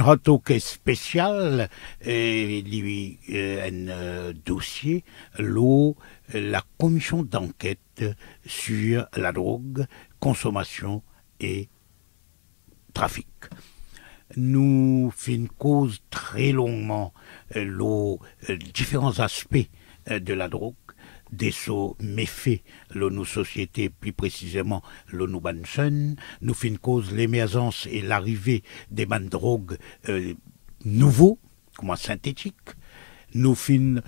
Hotoke spécial un dossier la commission d'enquête sur la drogue, consommation et trafic. Nous faisons cause très longuement les différents aspects de la drogue, des méfaits de nos sociétés, plus précisément de nos jeunes. Nous faisons cause l'émergence et l'arrivée des bandes de drogue nouveaux, comme synthétiques. Nous faisons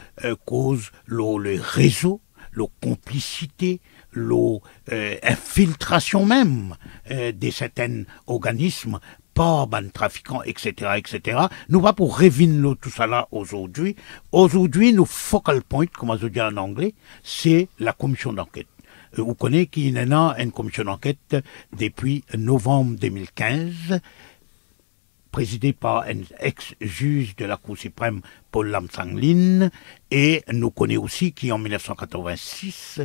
cause le réseau, la complicité, l'infiltration même de certains organismes par ban trafiquants, etc., etc. Nous pas pour réviner tout ça là aujourd'hui. Aujourd'hui, nos focal point, comme je dis en anglais, c'est la commission d'enquête. Vous connaissez qu'il y a une commission d'enquête depuis novembre 2015, présidée par un ex-juge de la Cour suprême, Paul Lam Sang Lin, et nous connaissons aussi qu'en 1986,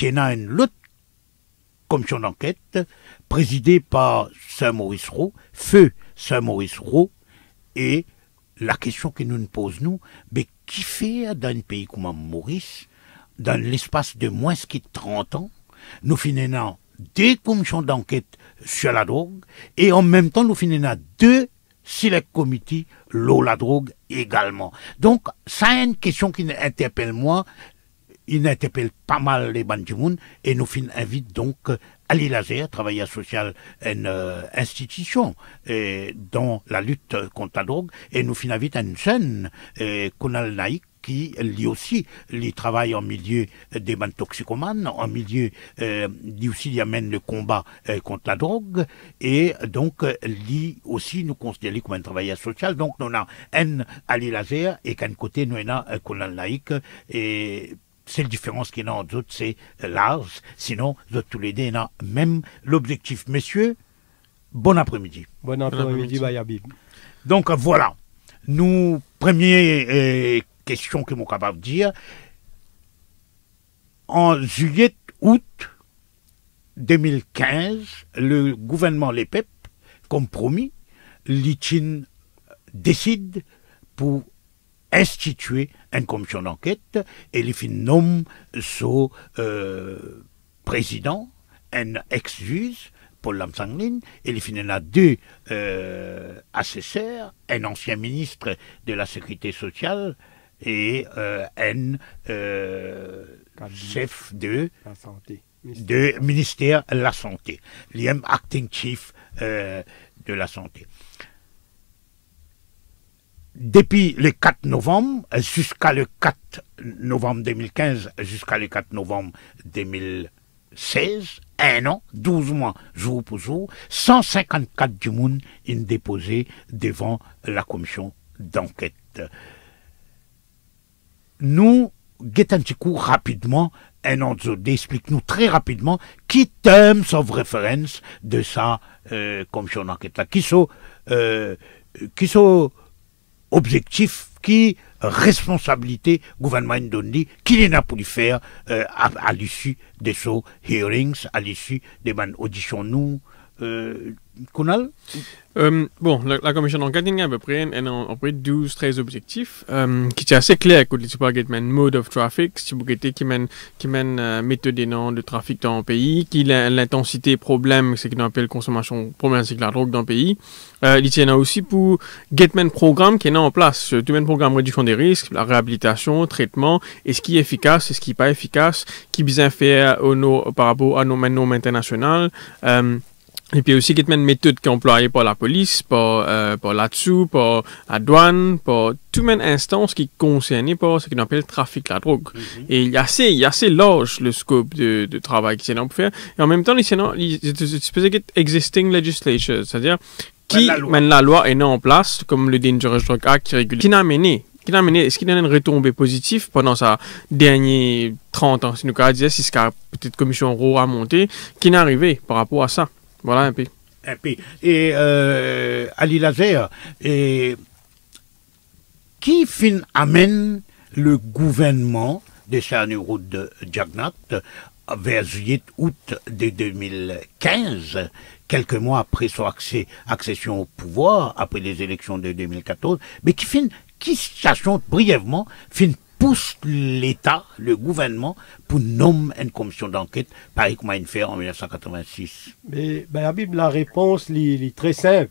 il y a une autre commission d'enquête présidée par Sir Maurice Roux, feu Sir Maurice Roux, et la question que nous nous posons, mais qui fait dans un pays comme Maurice, dans l'espace de moins de 30 ans, nous finissons des commissions d'enquête sur la drogue, et en même temps nous finissons deux select committee, la drogue également. Donc, ça est une question qui interpelle moi, il interpelle pas mal les bandits, et nous invite donc Ali Lazer, travailleur social, une institution dans la lutte contre la drogue, et nous invite un jeune, Konal Naïk, qui lui aussi il travaille en milieu des bandes toxicomanes, en milieu lui aussi il amène le combat contre la drogue, et donc lui aussi nous considérons comme un travailleur social. Donc nous avons un Ali Lazer et qu'à un côté nous avons un Konal Naïk, et seule différence qu'il y a entre autres, c'est l'âge. Sinon, tous les deux, ont même l'objectif. Messieurs, bon après-midi. Bon après-midi, Bayabib. Donc voilà, nous, première question que je suis capable de dire, en juillet-août 2015, le gouvernement LEPEP, comme promis, l'ITIN décide pour instituer une commission d'enquête et il nomme son président, un ex-juge, Paul Lam Sang Lin, et il a deux assesseurs, un ancien ministre de la Sécurité sociale et un chef de ministère de la Santé, l'acting chief de la Santé. Depuis le 4 novembre jusqu'à le 4 novembre 2015 jusqu'à le 4 novembre 2016, un an, 12 mois, jour pour jour, 154 du monde ont déposé devant la commission d'enquête. Nous, guettons un petit coup rapidement, un autre explique-nous très rapidement qui termes of reference de sa commission d'enquête là, qui sont objectif, qui responsabilité gouvernement indonési, qu'il en a pour lui faire à l'issue de ces hearings, à l'issue des auditions nous, Kunal? Bon, la commission d'enquête a à peu près 12-13 objectifs qui sont assez clairs. Quand tu parles de mode of traffic, si vous qui mène méthode de trafic dans le pays, qui l'intensité problème, c'est qu'on appelle consommation problème, c'est que la drogue dans le pays. Il y a aussi pour Getman programme qui est en place, tout le programme réduction des risques, la réhabilitation, traitement, et ce qui est efficace, et ce qui n'est pas efficace, qui bien fait par rapport à nos normes internationales. Et puis aussi, il y a une méthode qui est employée par la police, par là-dessous, par la douane, par toute une instance qui est concernée par ce qu'on appelle le trafic de la drogue. Et il y a assez large le scope de travail qui est là pour faire. Et en même temps, il y a une existing legislation, c'est-à-dire qui mène la loi est en place, comme le Dangerous Drug Act qui régule. Qui n'a amené, est-ce qu'il y a une retombée positive pendant sa dernière 30 ans? Si nous disons, si c'est peut-être commission Roux a monté, qui n'est arrivé par rapport à ça? Voilà un peu. Et Ali Lazer, qui amène le gouvernement de Charney-Roux de Jagnat vers juillet-août de 2015, quelques mois après son accession au pouvoir, après les élections de 2014, mais qui sachant brièvement, pousse l'État, le gouvernement, pour nommer une commission d'enquête, pareil comme il fait en 1986. Mais ben, Habib, la réponse est très simple.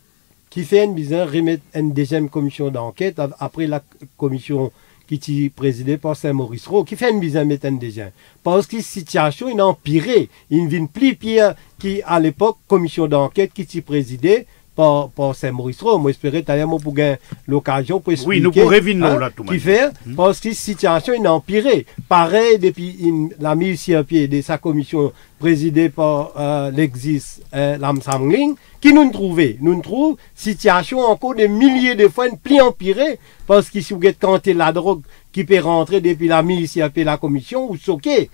Qui fait une besoin remettre une deuxième commission d'enquête après la commission qui est présidée par Saint-Maurice Rowe, qui fait une besoin mettre une deuxième. Parce que la situation est empirée. Il vient plus pire qu'à l'époque, commission d'enquête qui est présidée par Saint-Maurice Rowe. Moi, j'espérais d'ailleurs pour gagner l'occasion pour expliquer. Oui, nous pourrons revenir là, tout qui fait, parce que la situation est empirée. Pareil, depuis la mise sur pied de sa commission présidée par l'exis Lam Sam Ling, qui nous trouvait. Nous trouvons situation encore des milliers de fois plus empirée, parce que si vous avez compté la drogue qui peut rentrer depuis la mise sur pied de la commission, ou choqué.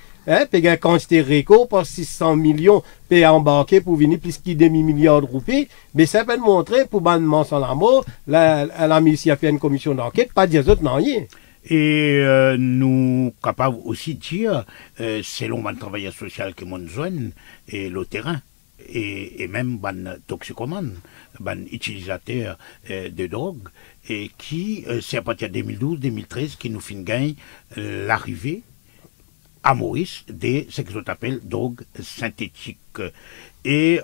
Puis une quantité réco pour 600 millions peut embarquer pour venir plus de demi-milliard de roupies. Mais ça peut montrer pour bandement sans la mort, la mise sur pied une commission d'enquête, pas dire autres, non rien. Et nous capables aussi de dire, selon mon travailleur social que mon zone et le terrain, et même ban toxicomane, ban utilisateur de drogue, et qui, c'est à partir de 2012-2013 qui nous fait gagner l'arrivée à Maurice de ce que appelle drogue synthétique. Et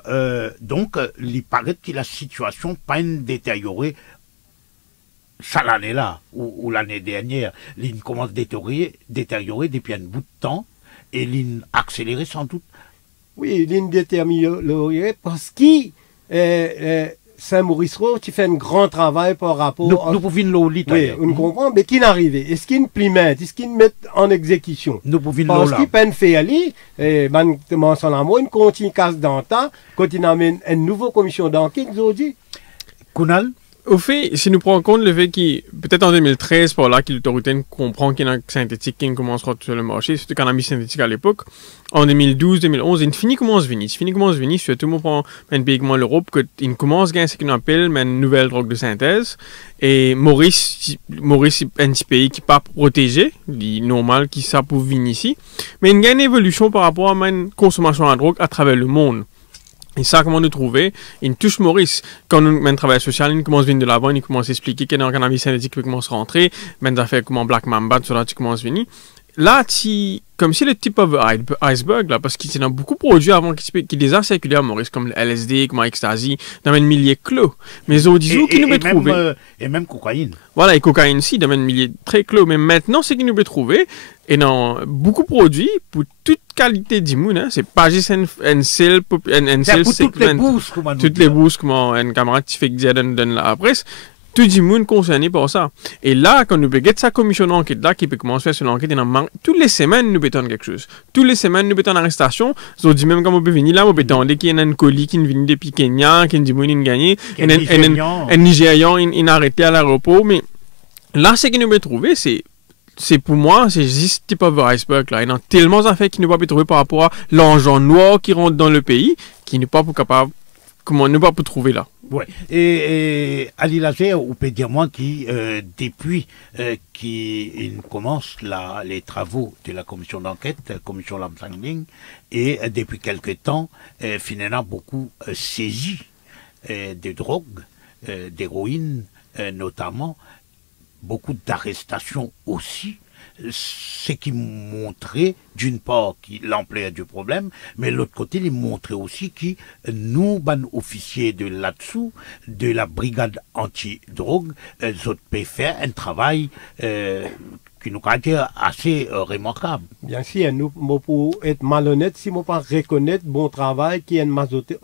donc, il paraît que la situation pas détériorée ça l'année-là ou l'année dernière. Il commence à détériorer depuis un bout de temps et il accéléré sans doute. Oui, il détérioré parce que Saint-Maurice Rowe, tu fais un grand travail par rapport nous pouvons le oui, on comprend, mais qui n'arrive? Est-ce qu'il implémente? Est-ce qu'il met en exécution? Nous pouvons parce qu'il peut faire aller, il continue casse dans le temps, quand il amène une nouvelle commission d'enquête, nous dit. Kunal? Au fait, si nous prenons en compte le fait qu'il, peut-être en 2013, par là, que l'autorité comprend qu'il y a un synthétique qui commencera sur le marché, surtout qu'on a mis synthétique à l'époque, en 2012, 2011, il finit comment se venir, surtout moi prend un pays comme l'Europe, qu'il commence à gagner ce qu'on appelle une nouvelle drogue de synthèse, et Maurice est un petit pays qui n'est pas protégé, il est normal qu'il ça pour venir ici, mais il y a une évolution par rapport à une consommation de drogue à travers le monde. Et ça, comment nous trouver? Il touche Maurice. Quand nous avons un travail social, il commence à venir de l'avant, il commence à expliquer qu'il y a un cannabis synthétique qui commence à rentrer, des affaires comme Black Mamba, tout ça, tu commences à venir. Là, comme si le type of iceberg, là, parce qu'il y a beaucoup de produits avant qui déjà circulé à Maurice, comme le LSD, comme l'ecstasy, dans un millier clos. Mais ils ont dit qui nous peut trouver. Et même cocaïne. Voilà, et cocaïne aussi, dans un millier très clos. Mais maintenant, c'est qu'il nous peut trouver. Et dans beaucoup de produits, pour toute qualité d'immun, hein, c'est pas juste un seul pour toutes les bourses, toutes les bourses, comme un camarade qui fait que dire dans la presse. Tout le monde concerné par ça. Et là, quand nous avons sa commission d'enquête là, qui peut commencer à faire l'enquête, toutes les semaines, nous bétonnons quelque chose. Toutes les semaines, nous bétonnons l'arrestation. Ils ont dit même quand on peut venir là, on bétonne qu'il y a un colis qui vient depuis Kenya, qui dit qu'il a gagné, un Nigérian, il a arrêté à l'aéroport. Mais là, ce que nous avons trouvé, c'est pour moi, c'est juste type of iceberg là. Il y a tellement d'affaires qui ne peuvent pas trouver par rapport à l'argent noir qui rentre dans le pays, qui n'est pas capable, comment nous pas pour trouver là. Ouais. Et Ali Lazer, on peut dire moi qui, depuis qu'il commence les travaux de la commission d'enquête, commission Lam Sam Ling, et depuis quelque temps, finalement beaucoup saisi de drogue, d'héroïne notamment, beaucoup d'arrestations aussi, ce qui montrait d'une part l'ampleur du problème, mais de l'autre côté, il montrait aussi que nous, officiers de là-dessous, de la brigade anti-drogue, nous peut faire un travail qui nous caractère assez remarquable. Bien sûr, nous, pour être malhonnête, si nous ne pas reconnaître bon travail qui est une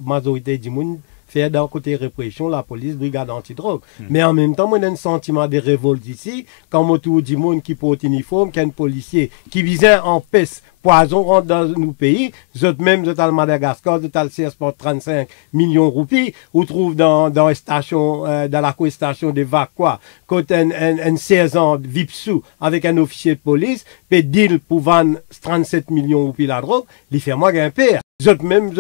majorité du monde faire d'un côté répression, la police, brigade anti-drogue. Mais en même temps, moi, j'ai un sentiment de révolte ici, quand moi, tout le monde qui porte uniforme, qu'un policier qui visait en peste, poison rentre dans nos pays, même de Madagascar, de CS pour 35 millions de roupies, ou trouve dans la station, dans la co-station de Vakwa, quand un 16 ans Vipsou avec un officier de police, peut deal pour vendre 37 millions de roupies la drogue, il fait moi un père. Même,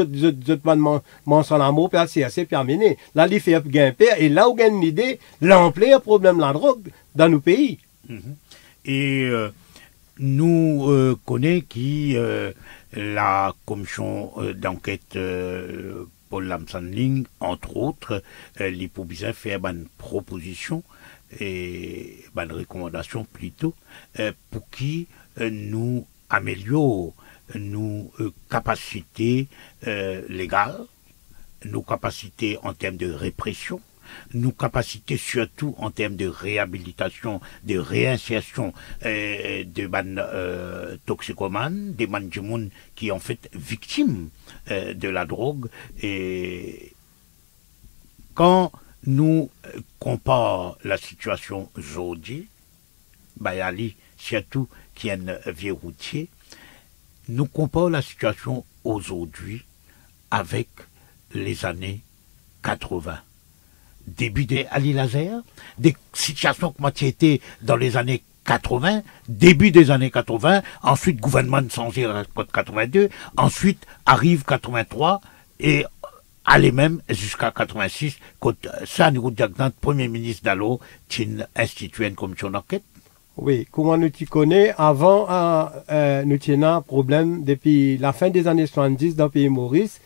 mention l'amour, puis c'est assez amené. Là, il fait un père, et là où il y a une idée, l'ampleur problème de la drogue dans nos pays. Et nous connaissons qui la commission d'enquête Paul Lamsanling, entre autres, les pour bien faire une proposition et une recommandation plutôt pour qui nous améliorons nos capacités légales, nos capacités en termes de répression, nos capacités surtout en termes de réhabilitation, de réinsertion de toxicomanes, des gens qui sont en fait victimes de la drogue. Et quand nous comparons la situation aujourd'hui, Bayali, surtout qui est un vieux routier, nous comparons la situation aujourd'hui avec les années 80. Début de Ali Lazer, des situations qui étaient dans les années 80, début des années 80, ensuite gouvernement changé en 82, ensuite arrive 83 et allait même jusqu'à 86, quand ça nous a premier ministre d'Allo qui a institué une commission d'enquête. Oui, comment nous tu connais, avant nous avons un problème depuis la fin des années 70 dans le pays Maurice,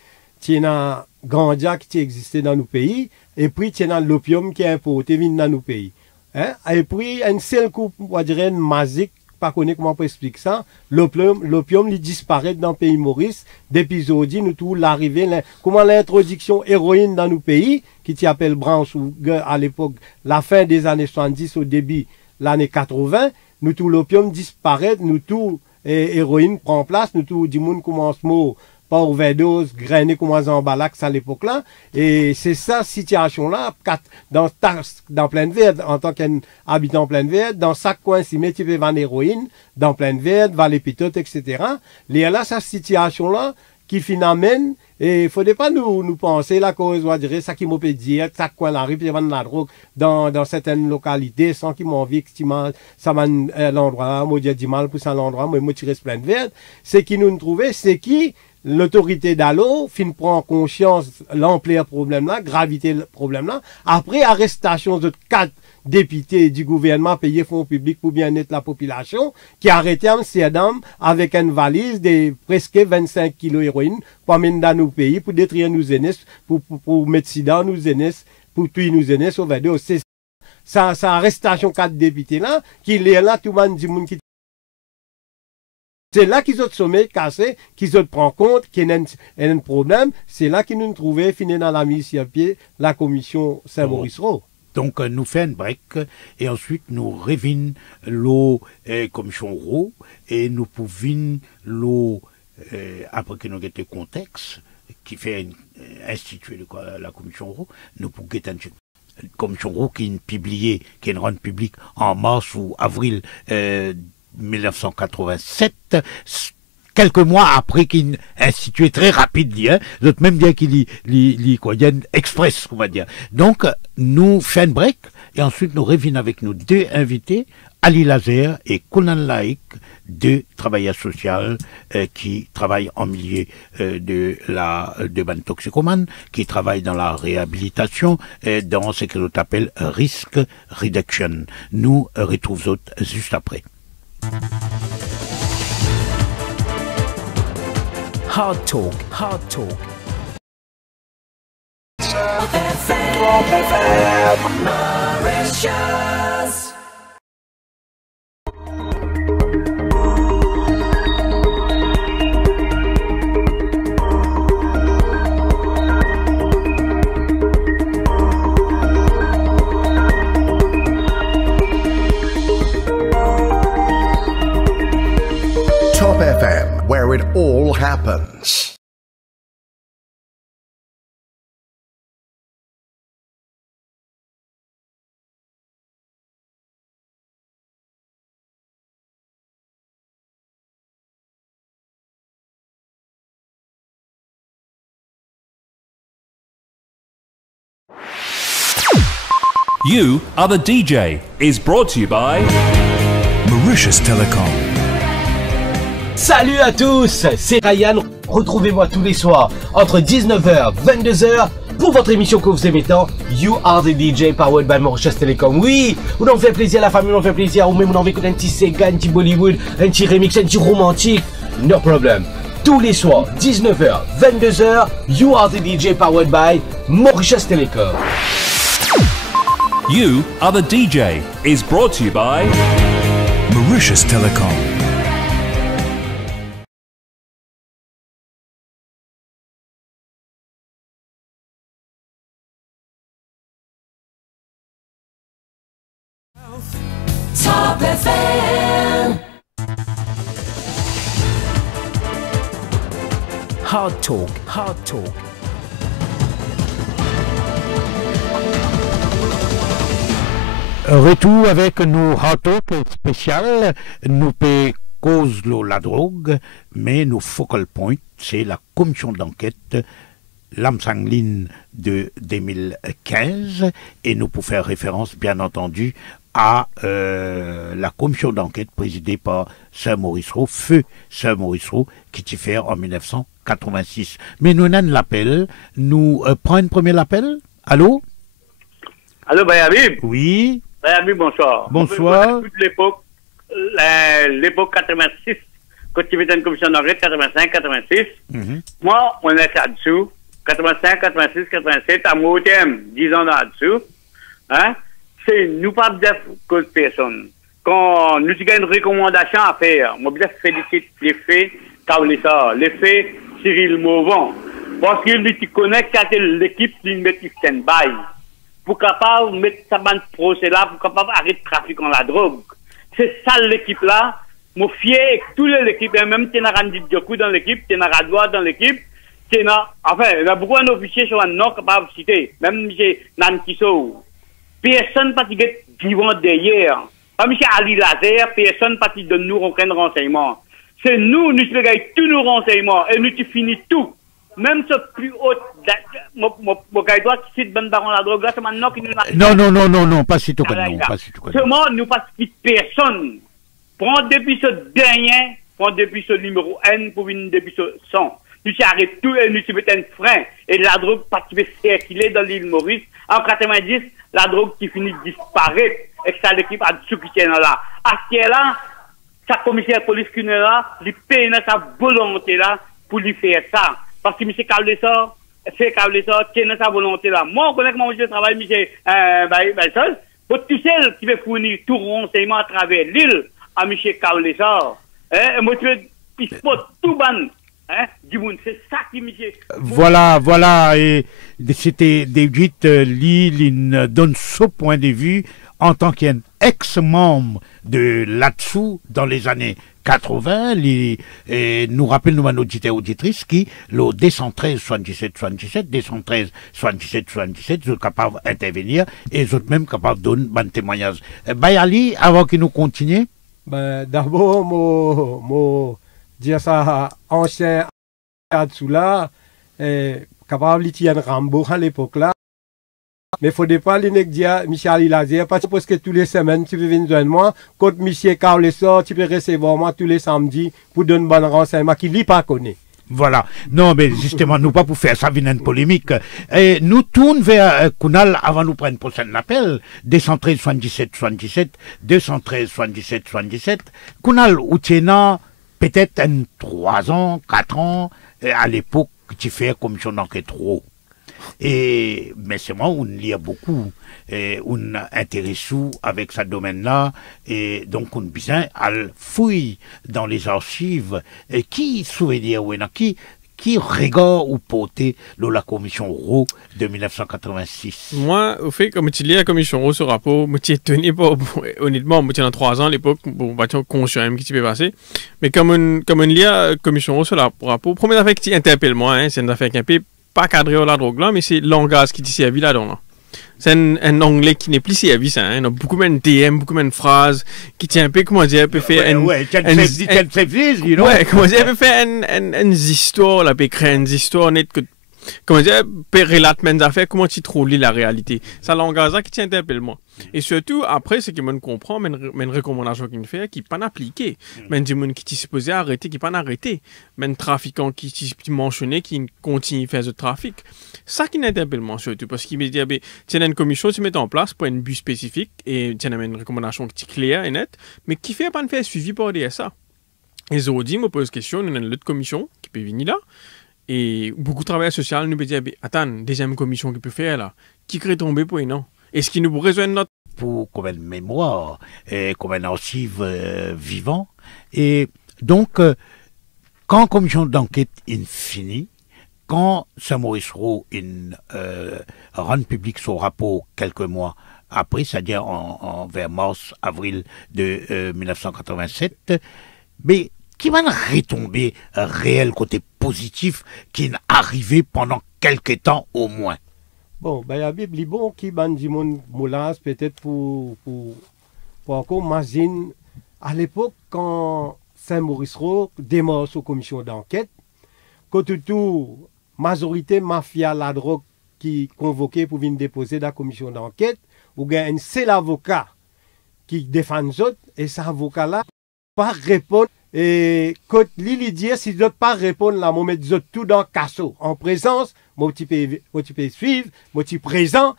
il y a un ganja qui existait dans nos pays, et puis il y a l'opium qui est importé dans nos pays. Hein? Et puis, un seul coup, on dirait une magique, pas connaître comment on peut expliquer ça, l'opium il disparaît dans le pays Maurice, depuis aujourd'hui, nous tout l'arrivée, comment l'introduction héroïne dans nos pays, qui t'appelle branche, ou à l'époque, la fin des années 70, au début, l'année 80, nous tout l'opium disparaît, nous tout héroïne prend place, nous tout du monde commence mot par overdose, grainer commence en balax à l'époque là, et c'est ça situation là, dans pleine verde, en tant qu'habitant pleine verde, dans chaque coin si tu peux vendre héroïne, dans pleine verde, vallée pitote, etc. Il y a là cette situation là qui finalement, et il faudrait pas nous penser la cause, on dirait ça qui m'a peut dire, chaque coin la rue, puis vendre la drogue dans certaines localités, sans qu'ils m'ont vu que ça m'a l'endroit, moi j'ai du mal pour ça l'endroit, moi je reste pleine verde, c'est qui nous trouver, c'est qui l'autorité d'Allo fin prend conscience l'ampleur problème là, gravité le problème là. Après arrestation de 4 députés du gouvernement payés fonds publics pour bien-être la population, qui arrêté Amsterdam avec une valise de presque 25 kilos d'héroïne pour amener dans nos pays, pour détruire nos aînés, pour mettre sida nos aînés, pour tuer nos aînés, overdose. C'est ça arrestation 4 députés là, qui est là, tout le monde dit qui c'est là qu'ils ont sommet cassé, qu'ils ont pris compte qu'il y a un problème. C'est là qu'ils nous trouvaient, fini dans la mise sur pied, la commission Saint-Maurice-Roux. Donc, nous faisons un break et ensuite nous revenons la commission Roux et nous pouvons, après que nous avons le contexte qui fait instituer la commission Roux, nous pouvons une commission Roux qui est publiée, qui est rendue publique en mars ou avril 1987, quelques mois après qu'il institué très rapidement, hein, même bien qu'il y a express, on va dire. Donc, nous faisons un break et ensuite nous revenons avec nos 2 invités, Ali Lazer et Conan Laïc, 2 travailleurs sociaux qui travaillent en milieu de ban toxicomane, qui travaillent dans la réhabilitation et dans ce que l'on appelle risk reduction. Nous retrouvons juste après. Hard Talk, Hard Talk. Mauritius. Top FM, where it all happens. You Are the DJ is brought to you by Mauritius Telecom. Salut à tous, c'est Ryan. Retrouvez-moi tous les soirs entre 19h et 22h pour votre émission que vous aimez tant, You Are the DJ powered by Mauritius Telecom. Oui, on en fait plaisir à la famille, on en fait plaisir, ou même on en veut écouter un petit Sega, un petit Bollywood, un petit remix, un petit romantique. No problem. tous les soirs, 19h, 22h, You Are The DJ powered by Mauritius Telecom. You Are The DJ is brought to you by Mauritius Telecom. Top FM. Hard Talk, Hard Talk. Retour avec nos hard talk spécial. Nous paie cause la drogue, mais nos focal point, c'est la commission d'enquête Lamsanglin de 2015, et nous pour faire référence, bien entendu, à la commission d'enquête présidée par Sir Maurice Rowe, feu Sir Maurice Rowe, qui t'y fait en 1986. Mais nous n'avons l'appel. Nous prenons un premier appel. Allô? Allô, Bayabib? Oui. Bayabib, bonsoir. Bonsoir. Toute l'époque 86, quand tu étais une commission d'enquête, 85-86, moi, on est là-dessous. 85, 86, 87, à mon thème, 10 ans là-dessous. Hein? C'est nous pas bien que personne. Quand nous avons une recommandation à faire, moi, bien félicite les faits, les faits Cyril Mauvant. Parce qu'il connaît l'équipe qui met stand-by. Pour capable de mettre sa bande procès là, pour capable arrêter le trafic en la drogue. C'est ça l'équipe là. Moi, fier avec toute l'équipe, même si Randy Djokou dans l'équipe, Radwa dans l'équipe, enfin, il y a beaucoup d'officiers sur un nom capable de citer, même M. Nankiso. Personne pas vivant derrière. Pas M. Ali Lazer, personne pas donne nous aucun renseignement. C'est nous, nous payons tous nos renseignements et nous finissons tout. Même ce plus haut, mon gars doit citer Ben Baron la drogue, là, c'est maintenant qui nous Non, pas si tout comme nous, pas si tout comme nous. Seulement, nous pas quitter personne. Prends depuis ce dernier, prends depuis ce numéro N pour venir depuis ce 100. Nous arrêtons tout et nous mettons un frein. Et la drogue pas qui va circuler dans l'île Maurice. En 90, la drogue qui finit de disparaître. Et que ça l'équipe a dessous qui tient là. À ce qui est là, sa commissaire de police qui est là, il paye sa volonté là pour lui faire ça. Parce que M. Cablessor, tient sa volonté là. Moi, on connaît comment je travaille, M. Sol. Pour tout seul qui veut fournir tout renseignement à travers l'île à M. Cablessor. Et moi, je suis tout ban. Hein? C'est ça qui me dit. Voilà, et c'était David Lee, il donne ce point de vue en tant qu'ex-membre de là-dessous dans les années 80, nous rappelle nos auditeurs et auditrices qui, le 213 77 77, 213 77 77, sont capables d'intervenir et sont même capables de donner un témoignage. Bayali, avant que nous continuions. D'abord, moi, dire ça ancien là-dessous là, capable de tirer Rambo à l'époque là. Mais il ne faudrait pas dire Michel Lazier, parce que toutes les semaines, tu peux venir joindre moi. Quand Michel Carle sort, tu peux recevoir moi tous les samedis pour donner un bon renseignement qu'il ne pas connaît. Voilà. Non, mais justement, nous pas pour faire ça, une polémique. Et nous tournons vers Kunal avant nous prendre prochain appel. 213 77 77, 213 77 77. Kunal, ou tiens, peut-être 3 ans, 4 ans, à l'époque, tu fais commission d'enquête trop. Mais c'est moi, on lit beaucoup, on intéresse avec ce domaine-là, et donc on besoin à fouiller dans les archives, qui souvenir, qui regarde ou porter la commission Rowe de 1986. Moi, au fait, comme tu lis la commission Rowe, ce rapport, je suis étonné, honnêtement, je dans 3 ans à l'époque, bon, je suis conscient même qui s'est passé, mais comme on lit la commission Rowe sur le rapport, première affaire qui interpelle moi, c'est une affaire qui est pas cadré la drogue là, mais c'est le langage qui est servi là-dedans. C'est un anglais qui n'est plus servi, ça. Hein. Il y a beaucoup de DM, beaucoup de phrases qui tient un peu, comment dire, peut faire comment dire, peut faire une histoire, là, peut créer une histoire nette que, comment dire, peut relater mes affaires, comment tu trouves la réalité. C'est le langage là qui tient interpelle moi. Et surtout, après, ce que je comprends, mais une recommandation qu'il me fait, qui n'est pas appliquée. Mais des gens qui sont supposés arrêter, qui n'est pas arrêté. Mais un trafiquant qui est mentionné, qui continue de faire ce trafic. Ça qui n'interpelle moi surtout, parce qu'il me dit, tu as une commission qui se met en place pour un but spécifique, et tu as une recommandation qui est claire et nette, mais qui ne fait pas faire suivi par DSA. Et Zodi me pose question, il y a une autre commission qui peut venir là. Et beaucoup de travail social nous peut dire, attends, deuxième commission qui peut faire là, qui crée tomber pour non? Est-ce qu'il nous pourrait rejoindre notre... Pour comme une mémoire, et comme un archive vivant. Et donc, quand commission d'enquête est finie, quand Saint-Maurice Roux rend public son rapport quelques mois après, c'est-à-dire vers mars-avril de 1987, mais qui va retomber réel côté positif qui est arrivé pendant quelques temps au moins. Bon, il y a des bon qui bandit mon moulage peut-être pour encore imagine à l'époque quand Saint-Maurice Roux démarre sa commission d'enquête, quand tout majorité mafia la drogue qui convoqué pour venir déposer dans la commission d'enquête, ou bien un seul avocat qui défend les autres, et cet avocat-là pas répondre. Et quand Lili dit, si je ne pas répondre, là, je mets tout dans le casseau. En présence, moi, tu peux suivre, moi, tu présent.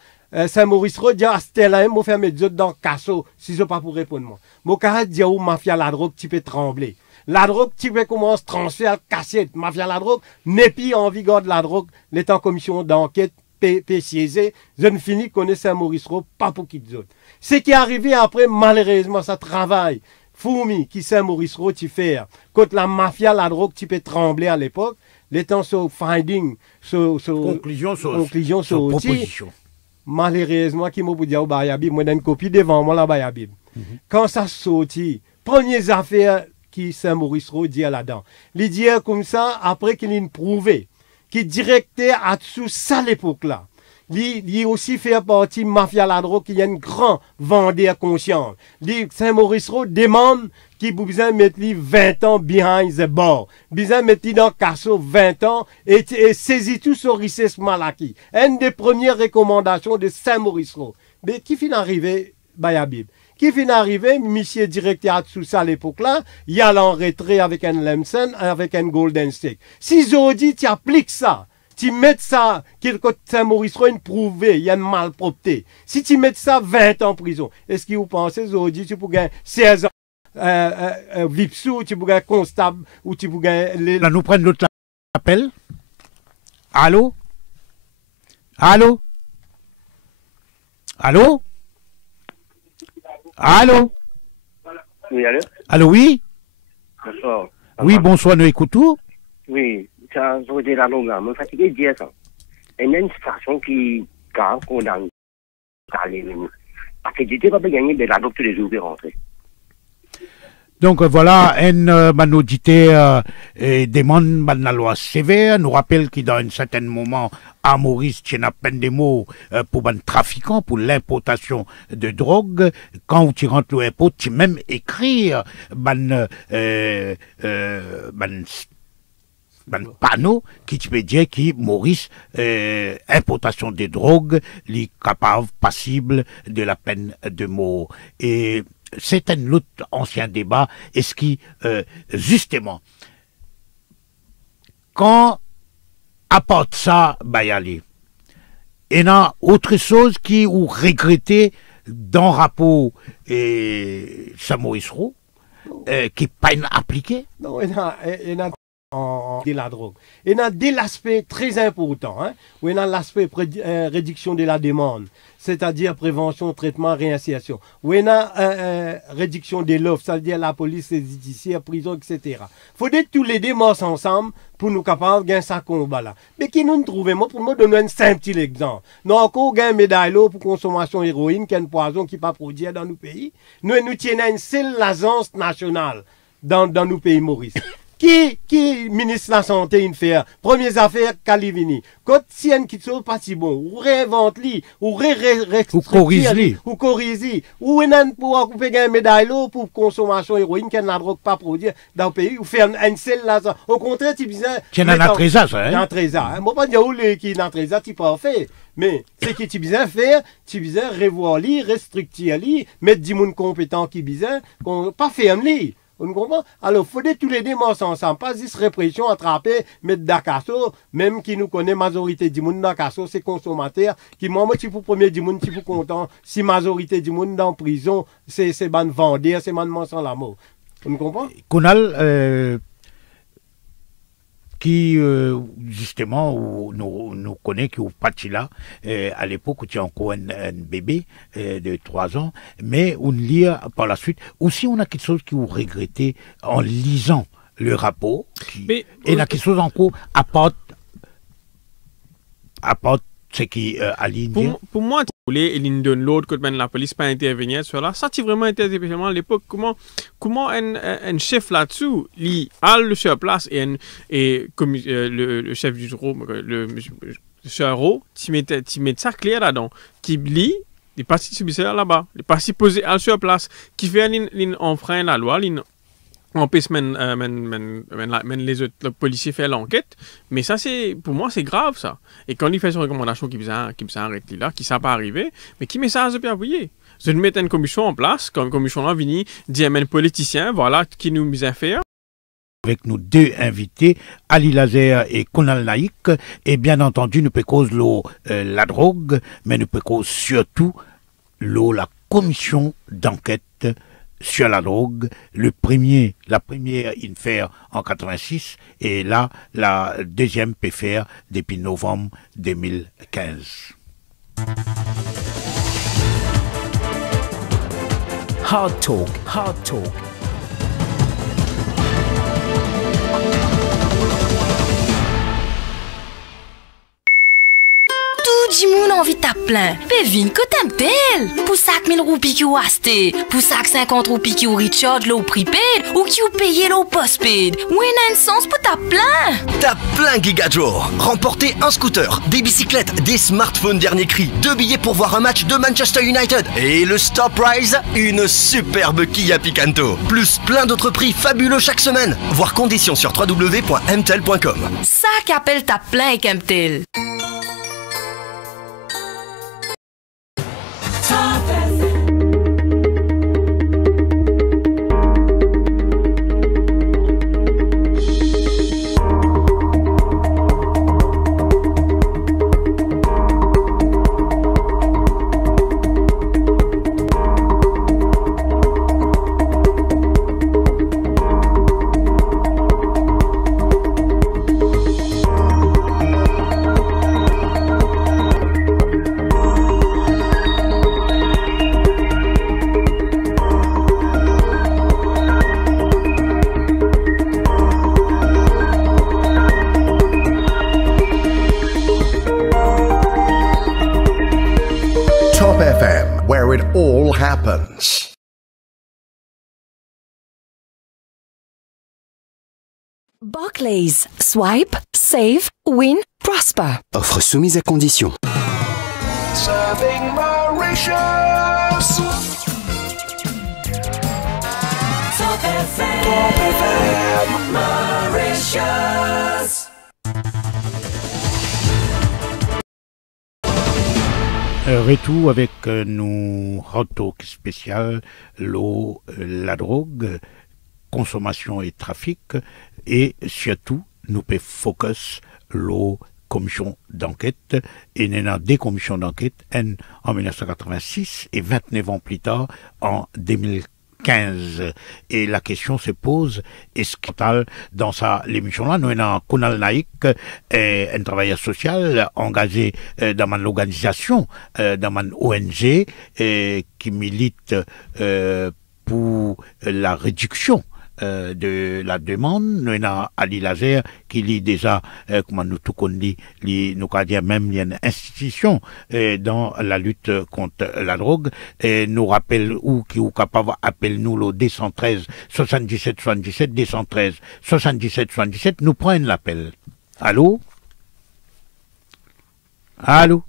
Saint-Maurice Roux dit, ah, c'était là, je vais mettre dans le casseau, si je ne pas pour répondre. Moi, quand je dis, oh, mafia la drogue, tu peux trembler. La drogue, tu peux commencer à transférer, cassette. Mafia la drogue, n'est plus en vigueur de la drogue, l'état en commission d'enquête, PCZ, je ne finis connaître Saint-Maurice Roux, pas pour qui d'autre. Ce qui est arrivé après, malheureusement, ça travaille. Fourmi, qui Saint-Maurice Roux, tu fais. Quand la mafia, la drogue, tu peux trembler à l'époque. L'étant sur finding, conclusion sur proposition. Malheureusement, qui m'a dit au Bayabib, moi, j'ai une copie devant moi, la Bayabib. Quand ça sortit, première affaire qui Saint-Maurice Roux dit là-dedans. Il dit comme ça, après qu'il ait prouvé, qui directait à dessous ça l'époque-là. Il aussi fait partie de mafia la drogue qui est un grand vendeur conscient. Saint-Maurice Roux demande qu'il besoin mettre 20 ans behind the bar. Besoin mettre dans le casseau 20 ans et saisir tout son richesse malaki. Une des premières recommandations de Saint-Maurice Roux. Mais qui finit d'arriver, Bayabib? Qui finit d'arriver, monsieur directeur sous ça à l'époque-là, il y a en retrait avec un Lemson, avec un Golden Stick. Si Zodi, tu appliques ça, tu mets ça, quelque Saint-Maurice Roux prouvé, il y a une malpropreté. Si tu mets ça 20 ans en prison, est-ce que vous pensez, Zodi, tu peux gagner 16 ans, Vipsou, tu peux gagner constable, ou tu peux gagner... Là, nous prenons l'autre appel. Allô? Allô? Allô? Allô? Oui, allô? Allô, oui? Bonsoir. Oui, bonsoir, nous écoutons. Oui, ça, je veux la longue, je suis fatigué de dire ça. Il y a une station qui a condamné. Parce que je n'étais pas gagné de la doctrine des jours de rentrer. Donc voilà, un auditeur demande la loi sévère, nous rappelle qu'il dans un certain moment, à Maurice, il y a peine de mots pour un trafiquant, pour l'importation de drogue. Quand tu rentres l'aéroport, tu même écrire panneau qui te peut dire que Maurice, importation de drogue, est capable, passible de la peine de mort. Et c'est un autre ancien débat. Est-ce qui, justement, quand à part ça, Bayali, il y a autre chose qui ou regretté dans le rapport Saint-Maurice Roux, qui n'est pas appliqué? Non, il y a de la drogue. Il y a deux aspects très importants. Hein, où il y a l'aspect réduction de la demande, c'est-à-dire prévention, traitement, réinsertion. Où il y a réduction de l'offre, c'est-à-dire la police, les judiciaires, prison, etc. Il faut que tous les deux marchent ensemble pour nous capables de gagner ce combat-là. Mais qui nous trouvons, pour me donner un simple exemple. Nous avons encore une médaille pour consommation héroïne, qui est un poison qui n'est pas produit dans nos pays. Nous tenons une seule agence nationale dans nos pays Maurice. Qui ministre de la Santé il fait? Première affaire, Calivini. Quand si un qui ne pas si bon, ou réinvente-li, ou corrige-li, ou un pour couper une médaille pour consommation héroïne, qui n'a drogue pas produire dans le pays, ou faire un seul laser. Au contraire, tu disais. Tu n'as un trésor, ça, hein? Un trésor. Moi, pas dire où les qui n'ont trésor, tu peux en faire. Mais ce que tu besoin faire, tu besoin revoir li, restructurer li, mettre des gens compétents qui besoin, pas faire li. On comprend? Alors, il faut tous les deux ensemble. Pas juste répression, attraper, mettre Dakasso, même qui nous connaît, majorité du monde Dakasso, c'est consommateur, qui moi, tu pour premier du monde, tu pour content. Si majorité du monde dans prison, c'est ban vendeur, c'est ban sans la mort. On comprend? Konal, qui, justement, nous connaît, qui est au Patila, à l'époque où tu as encore un bébé de 3 ans, mais on lit par la suite. Aussi, on a quelque chose qui vous regrettez en lisant le rapport, et il y a quelque chose encore apporte ce qui aligne. Pour moi, il donne l'autre côté, la police pas intervenir sur là. Ça, c'est vraiment intéressant à l'époque. Comment un chef là-dessous, il a le sur place et comme le chef du bureau, le Charo, tu mets ça clair là-dedans, qui lit, il passe sur là-bas, il passe posé à sur place, qui fait enfreint la loi, empêche les autres policiers faire l'enquête, mais ça pour moi c'est grave ça. Et quand il fait son recommandation qui s'arrête là, qui ça pas arrivé, mais qui met ça à se appuyer. Je vais mettre une commission en place, comme commission là vini dire un politicien, voilà qui nous mise à faire. Avec nos 2 invités, Ali Lazer et Kunal Naik, et bien entendu nous peut cause la drogue, mais nous peut cause surtout la commission d'enquête sur la drogue, la première INFER en 86 et là la deuxième PFR depuis novembre 2015. Hard Talk. Jimoun envie de plein. Pévin, que t'aimes tel. Pour 5000 roupies qui ou acheté. Pour 50 roupies qui ou recharge l'eau prepaid. Ou qui ou payé l'eau postpaid. Ou un sens pour ta plein. T'as plein Gigajo. Remportez un scooter, des bicyclettes, des smartphones dernier cri, 2 billets pour voir un match de Manchester United. Et le Star Prize, une superbe Kia Picanto. Plus plein d'autres prix fabuleux chaque semaine. Voir conditions sur www.mtel.com. Ça qu'appelle ta plein et Kemtel. Happens. Barclays. Swipe, save, win, prosper. Offre soumise à condition. Serving Mauritius. Top FM, Mauritius. Retour avec nos hot talk spécial, l'eau, la drogue, consommation et trafic, et surtout, nous pouvons focus l'eau commission d'enquête, et nous avons des commissions d'enquête, en 1986 et 29 ans plus tard, en 2015. Et la question se pose, est-ce que dans l'émission-là, nous avons Kunal Naik, un travailleur social engagé dans mon organisation, dans mon ONG, qui milite pour la réduction de la demande. Nous avons Ali Lazer qui lit déjà, comment nous tout qu'on dit, nous avons dire même il y a une institution dans la lutte contre la drogue, et nous rappelle ou qui est capable appelle nous le 213 77 77 213 77 77. Nous prenons l'appel. Allô? Allô?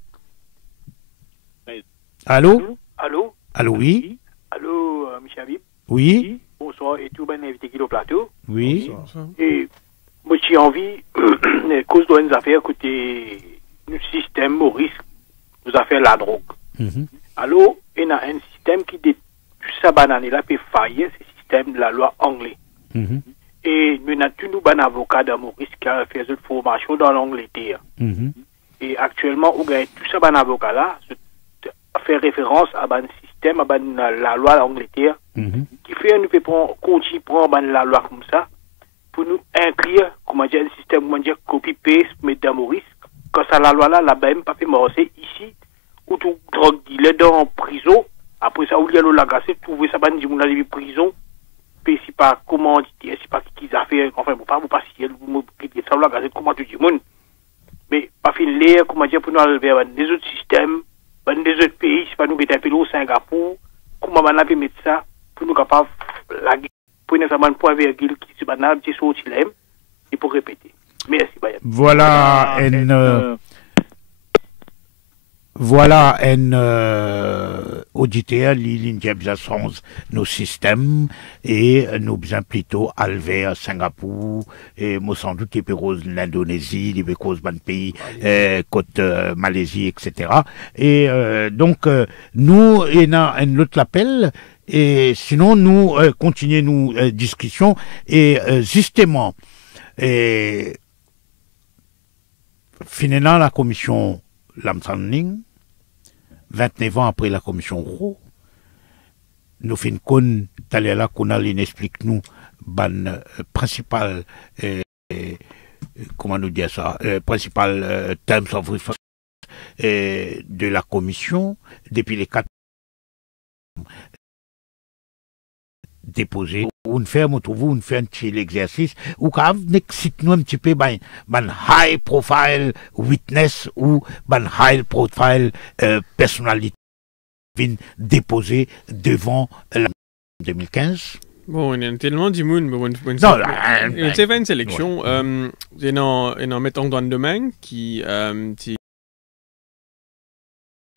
Allô? Allô? Allô, oui? Allô, Michel Habib? Oui? Bonsoir, et tout bien invité qui au plateau. Oui. Et moi, j'ai envie, cause de nos affaires, côté le système Maurice, nous a fait la drogue. Alors, il y a un système qui, depuis sa banane, là, peut faillir, c'est le système de la loi anglaise. Et nous avons tous nos avocats de Maurice qui a fait une formation dans l'Angleterre. Et actuellement, on a tout ça, avocat là, fait référence à un système, à la loi d'Angleterre, qui fait nous peut continuer prendre la loi comme ça, pour nous inclure, comment dire, un système, comment dire, copy-paste, mettre dans Maurice. Quand ça, la loi là, là-bas, pas fait morcer ici, où tout drogue dealer dans prison. Après ça, où il y a le lagassé, trouver ça, ben, on a des prison. Puis c'est pas comment dire, c'est pas qui a fait, enfin, vous pas si elle vous dit ça, lagassé, comment tu dis, mon. Mais pas fin l'air, comment dire, pour nous aller vers des autres systèmes, des autres pays, c'est pas nous qui sommes appelés au Singapour, comment on a pu mettre ça, pour nous capables, la pour nous faire un point virgule qui se banal, petit saut, et pour répéter. Merci, Bayern. Voilà un auditeur qui a sens nos systèmes et nous besoin plutôt aller à Singapour et moi sans doute l'Indonésie, les pays côte Malaisie, etc. Et donc nous et un autre appel et sinon nous continuer nos discussions et justement et finalement la commission Lamsangling 29 ans après la commission Roux, nous faisons qu'on d'aller là qu'on a explique nous ban principal comment nous dire ça principal terms of reference de la commission depuis les 4 déposés on fait un petit exercice ou quand nous un petit peu ban high profile witness ou ban high profile personnalité déposée devant la 2015. Bon, il y a tellement de monde, mais c'est fait une sélection. Il y en mettant dans le domaine qui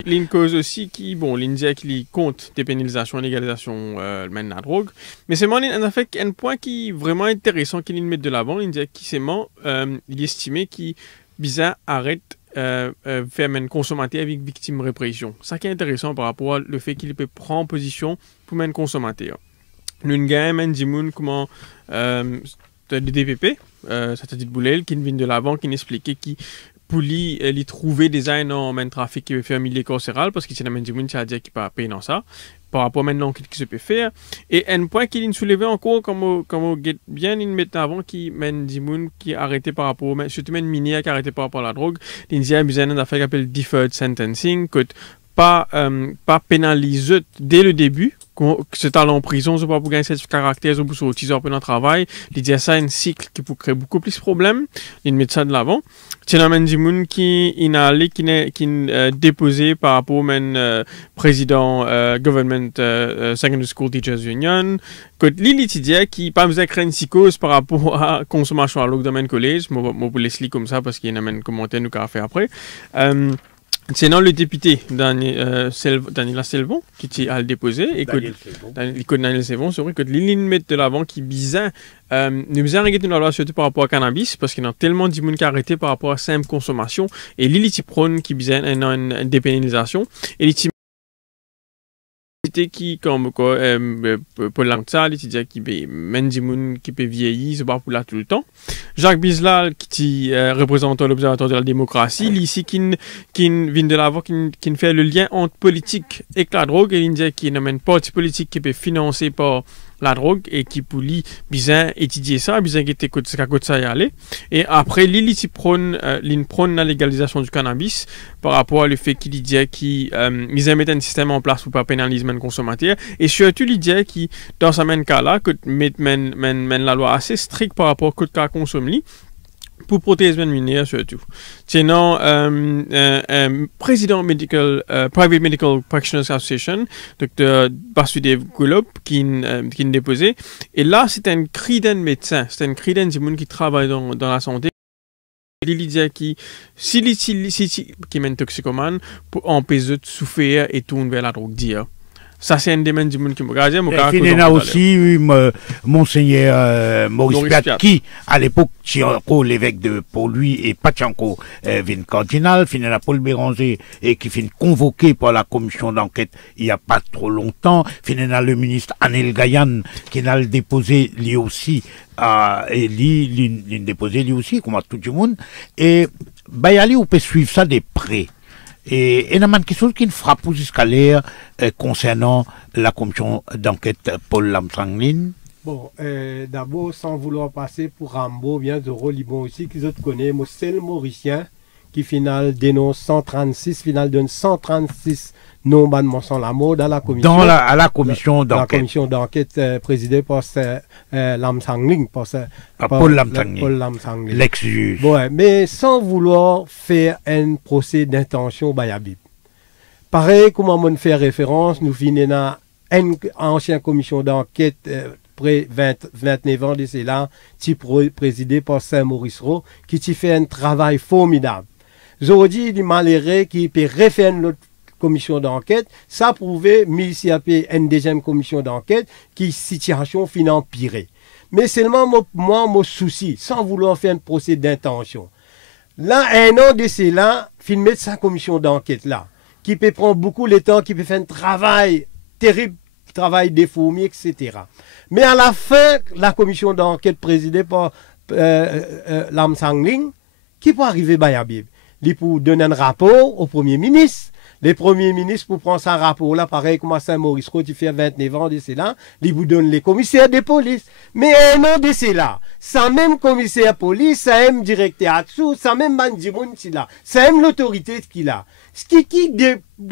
une cause aussi qui, bon, l'India qui compte dépénalisation et légalisation de la drogue. Mais c'est un point qui est vraiment intéressant qu'il met de l'avant, l'India qui s'est il estimait qu'il bizarre arrête faire un consommateur avec victime de répression. Ça qui est intéressant par rapport au fait qu'il peut prendre position pour un consommateur. Nous avons dit comment des DPP, ça t'a dit Boulel, qui vient de l'avant, qui expliquait qui pour lui trouver des gens en main trafic qui veut faire un milieu carcéral parce qu'il y a des gens qui a dit qu'il ne peut pas payer dans ça par rapport maintenant ce qui se peut faire et un point qu'il soulevait encore comme bien il met avant qui mène des gens qui arrêté par rapport surtout même minière qui arrêté par rapport à la drogue l'India a besoin d'affaires qui appelle deferred sentencing que pas pénalisé dès le début c'est allé en prison c'est pas pour gagner ce caractère ou pour sortir pendant le travail il dit ça un cycle qui peut créer beaucoup plus de problèmes il met ça de l'avant c'est la même gens qui déposé par rapport au président government secondary school teachers union que l'ITIDIA qui pas besoin de créer une psychose par rapport à consommation à l'eau dans le collège moi vous laisse comme ça parce qu'il y a un commentaire nous qu'à faire après sinon, le député Daniela Selvon, qui a déposé, et Daniel Selvon, c'est vrai que l'île met de l'avant qui bizarre, nous bizarre regarder la loi surtout par rapport au cannabis, parce qu'il y a tellement de gens qui arrêté par rapport à simple consommation, et l'île qui prône qui bizarre une dépénalisation, et l'île qui comme quoi pour l'antal il dit qui mène des gens qui peut vieillir c'est pas pour là tout le temps Jacques Bislal qui représente l'observatoire de la démocratie ici qui vient de l'avant qui fait le lien entre politique et la drogue et il dit qui n'amène pas de politique qui peut financer par la drogue et qui pour lui bien étudier ça bien qui écoute ça y aller et après Lili prône la légalisation du cannabis par rapport à le fait qu'il dit qu'il mettre un système en place pour pas pénaliser les consommateurs et surtout il dit qui dans ce même cas là que mène la loi assez stricte par rapport au cas consommé pour protéger les mineurs surtout. Sinon, président Private Medical Practitioners Association, Dr. Basudev Gulab, qui déposé. Et là, c'est un cri d'un médecin, c'est un cri d'un monde qui travaille dans la santé. Il dit qui, qui mène toxicomane, pour empêcher de souffrir et tourner vers la drogue dire. Ça, c'est un des mêmes qui me regarde. Il y a aussi Monseigneur Maurice Piat, qui, à l'époque, Tianco, l'évêque de Port-Louis, et pas Tianco, vin cardinal, finalement Paul Béranger, et qui finit convoqué par la commission d'enquête il n'y a pas trop longtemps. Finalement, le ministre Anel Gayan, qui n'a le déposé lui aussi, et lui déposé lui aussi, comme à tout le monde. Et, Bayali, on peut suivre ça de près. Et il y a quelque chose qui frappe jusqu'à l'air concernant la commission d'enquête Paul Lamsangling. Bon, d'abord, sans vouloir passer pour Rambo, bien Zoro Libon aussi, qui je connais, moi, c'est le Mauricien qui final dénonce 136, final donne 136 non-bannements sans la mode à la commission. À la commission d'enquête. La commission d'enquête présidée par Lam Sang Ling. Paul Lam Sang Ling. L'ex-juge. Ouais, mais sans vouloir faire un procès d'intention Bayabib. Pareil, comment on fait référence, nous finissons une ancienne commission d'enquête près 29 ans de cela, qui présidée par Saint-Maurice Roux, qui fait un travail formidable. Aujourd'hui, il malheureux qui peut refaire notre commission d'enquête, ça prouvait, mais ici, il y a une deuxième commission d'enquête qui situation finit empirée. Mais seulement, moi, mon souci, sans vouloir faire un procès d'intention. Là, un an de cela, filmer sa commission d'enquête là, qui peut prendre beaucoup de temps, qui peut faire un travail terrible, travail des fourmis, etc. Mais à la fin, la commission d'enquête présidée par Lam Sang Ling, qui peut arriver à Bayabib, il peut donner un rapport au Premier ministre. Les premiers ministres, pour prendre ce rapport-là, pareil comme à Saint-Maurice, qui fait 29 ans de cela, ils vous donnent les commissaires de police. Mais un an de cela, sans même commissaire de police, sans même directeur à-dessous, sans même bandimoun là, sans même l'autorité qu'il a. Ce qui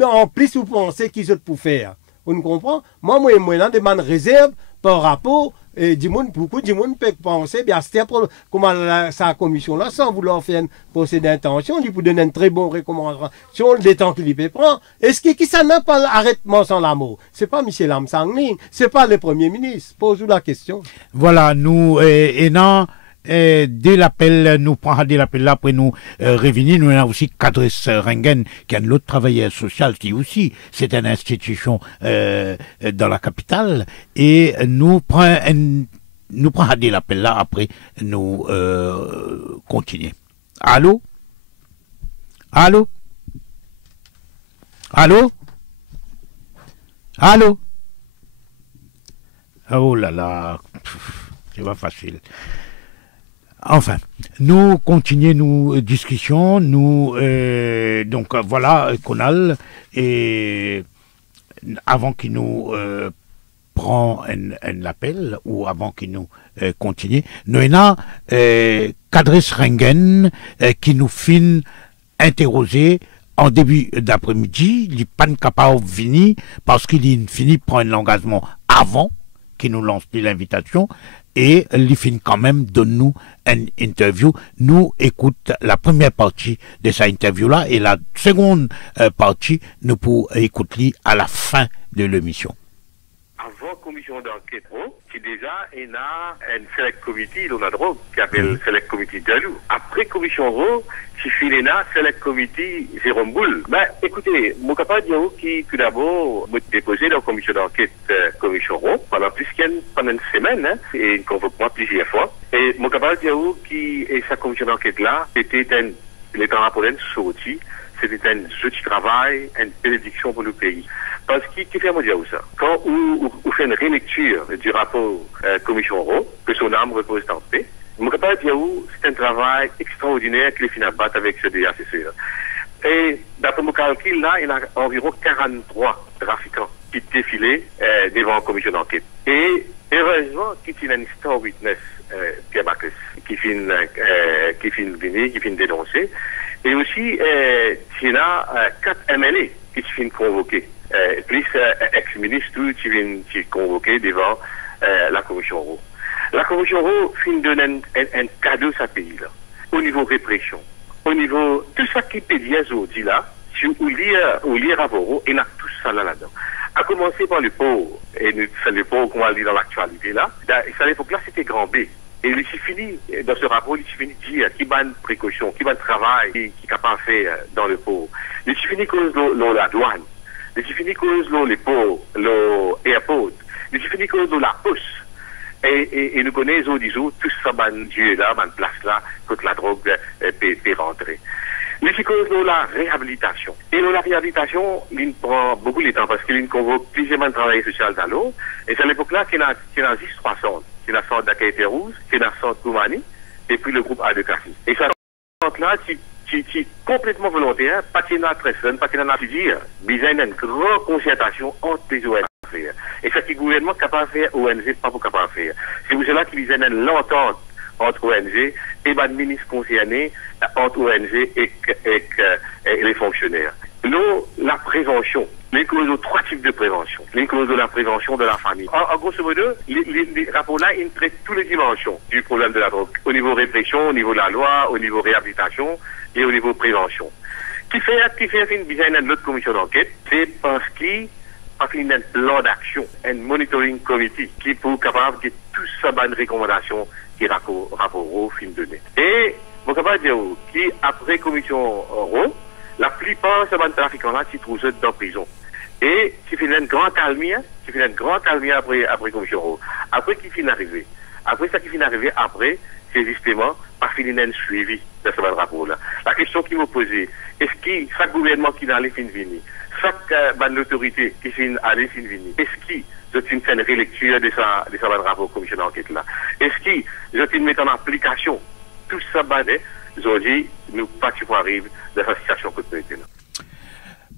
en plus, vous pensez qu'ils ont pour faire. On comprend? Moi, je demande réserve par rapport. Et beaucoup de monde peut penser, bien, c'était comment sa commission-là, sans vouloir faire un procès d'intention, il peut donner une très bonne recommandation des temps qu'il peut prendre. Est-ce que ça n'a pas l'arrêtement sans l'amour? C'est pas M. Lam Sang Ling, c'est pas le Premier ministre. Pose-vous la question. Voilà, nous, dès l'appel, nous prenons dès l'appel là, après nous revenir, nous avons aussi Kadris Rengen, qui est un autre travailleur social, qui aussi, c'est une institution dans la capitale, et nous prenons dès l'appel là, après nous continuer. Allô? Allô? Allô? Allô? Oh là là, c'est pas facile. Enfin, nous continuons nos discussions, nous donc voilà Conal, et avant qu'il nous prend un appel ou avant qu'il nous continue, nous avons Kadris Rengen qui nous finit interroger en début d'après-midi. Il n'est pas capable de venir parce qu'il finit de prendre l'engagement avant qu'il nous lance l'invitation. Et l'IFIN quand même donne-nous une interview. Nous écoute la première partie de sa interview-là et la seconde partie, nous pourrons écouter à la fin de l'émission. Avant commission d'enquête, qui déjà est un select committee dans la drogue, qui s'appelle Select Committee Dalou. Après commission qui finit là, Select Committee Jérôme Boule. Ben, écoutez, mon capable de dire qui, tout d'abord, m'a déposé dans la commission d'enquête commission pendant pendant une semaine, hein, et il convoque moi plusieurs fois. Et mon capable de dire qui, et sa commission d'enquête là, c'était les temps pour sorti, c'était un jeu de travail, une bénédiction pour le pays. Parce qu'il fait moi dire ça. Quand on fait une relecture du rapport commission que son âme repose en paix, je ne peux pas dire c'est un travail extraordinaire que les filles battent avec ce DACC. Et d'après mon calcul, là, il y a environ 43 trafiquants qui défilaient devant la commission d'enquête. Et heureusement, qu'il y a une star witness, Pierre Bacchus, qui finit venir, qui finit dénoncer. Et aussi, il y a 4 MLA qui finissent convoqués. Plus ex-ministre qui viennent convoquer devant la commission Roux. La commission Roux finit de donner un cadeau à ce pays-là, au niveau répression, au niveau tout ça qui peut dire aujourd'hui là, si vous lire rapport, il y a tout ça là-dedans. À commencer par le pauvre, et c'est le pauvre qu'on va lire dans l'actualité là, à l'époque là c'était grand B. Et il suffit, dans ce rapport, il suffit de dire qui va une précaution, qui va un travail, qui est capable de faire dans le pauvre. Il suffit de cause la douane. Il suffit de cause les ports, l'airport. Il suffit de cause la poste. Et nous connaissons, disons, tout ça, Dieu là, place là, quand la drogue peut rentrer. Il suffit de la réhabilitation. Et la réhabilitation, il prend beaucoup de temps parce qu'il convoque plusieurs travailleurs sociaux dans l'eau. Et c'est à l'époque là qu'il y a 3 centres. Il y a le centre d'Akaïté Rouge, il y a le centre Koumani, et puis le groupe A de Cassis. Et ce centre-là, qui est complètement volontaire, pas qu'il y a très seul, pas qu'il y a à dire, il y a une grande concertation entre les ONG. Et ce qui le gouvernement est capable de faire, ONG pas pour capable de faire. C'est pour cela qu'il y a une l'entente entre ONG et les ministres concernés, entre ONG et les fonctionnaires. Nous, la prévention, l'inclusion de 3 types de prévention. L'inclusion de la prévention de la famille. En grosso modo, les rapports-là, ils traitent toutes les dimensions du problème de la drogue. Au niveau répression, au niveau de la loi, au niveau réhabilitation et au niveau prévention. Qui fait une autre commission d'enquête, c'est parce qu'il y a un plan d'action, un monitoring committee qui est capable de tout ça, bonne recommandation qui est rapport au film donné. Et, je peux dire qu'après commission RO, la plupart de ces trafiquants-là se trouvent dans la prison. Et qui fait un grand calmie après commission RO. Après qui finit arrivé. Après ça qui finit arrivé, après, c'est justement par finir un suivi de ce rapport-là. La question qui me posait, est-ce que chaque gouvernement qui est allé fin venir, chaque autorité qui est allé fin venir, est-ce que je fais une relecture de ce rapport commission d'enquête-là? Est-ce que je mets en application tout ça, aujourd'hui, nous pas tu arriver dans cette situation que nous sommes.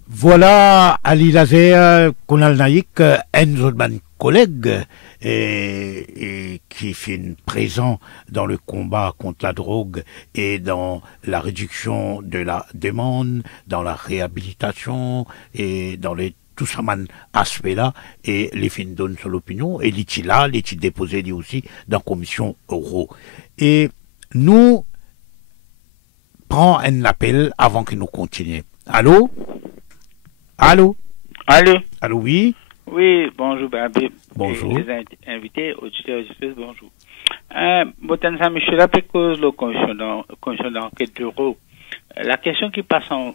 Voilà, Ali Lazer, Konal Naïk, un autre collègue qui fait présent dans le combat contre la drogue et dans la réduction de la demande, dans la réhabilitation et dans tout ça aspect-là, et les fins donnent sur l'opinion, et l'ITI déposé lui aussi dans la commission euro. Et nous prend un appel avant que nous continuions. Allô? Allô? Allô? Allô, oui? Oui, bonjour, Babi. Bonjour. Les invités, auditeurs, auditrices, bonjour. Botanza Michel, après cause de la commission d'enquête d'Euro, la question qui passe dans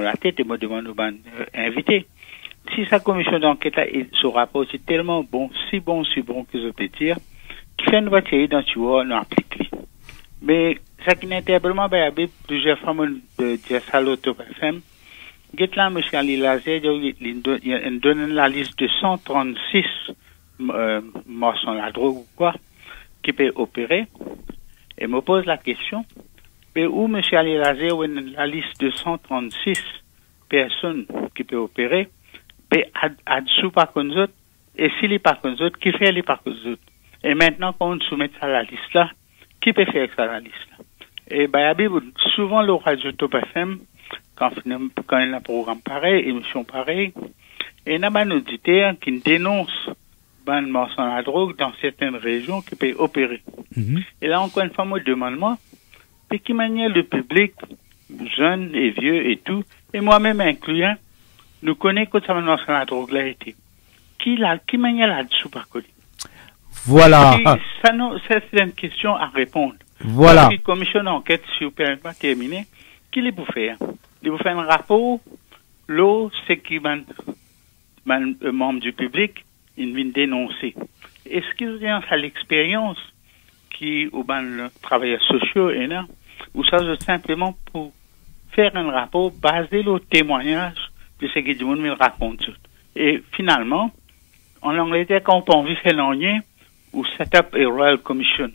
la tête, et me demande aux invités, si sa commission d'enquête, ce rapport, c'est tellement bon, si bon que je peux dire, qui fait une voiture dans tu vois, on applique. Mais, ça qui n'interpelle Babi, plusieurs femmes de dire ça l'auto FM, là, M. Ali Lazer, il donne la liste de 136 morts sans la drogue ou quoi, qui peut opérer. Et me pose la question, mais où M. Ali Lazer a la liste de 136 personnes qui peuvent opérer, mais à-dessous par contre autres, et s'il n'est pas contre autres, qui fait les par contre autres? Et maintenant, quand on soumet ça à la liste là, qui peut faire ça à la liste là? Et souvent, le radio Top FM, quand il y a un programme pareil, émission pareille, et il y a un auditeur qui dénonce le mort sans la drogue dans certaines régions qui peut opérer. Et là, encore une fois, moi, demande-moi, de quelle manière le public, jeunes et vieux et tout, et moi-même incluant, nous connaissons que ça mort sans la drogue l'a été. Qui manière là-dessous par contre? Voilà. Ça, c'est une question à répondre. Voilà. La commission d'enquête, si vous permettez pas terminer, qui les vous faire? Il vous fait un rapport, l'eau, c'est qui membre du public, il vient dénoncer. Est-ce qu'il y a l'expérience qui, ou les travailleurs sociaux, et là, ou ça, c'est simplement pour faire un rapport basé sur le témoignage de ce que du monde me raconte. Et finalement, en Angleterre, quand on vit faire l'année, ou set up a royal commission.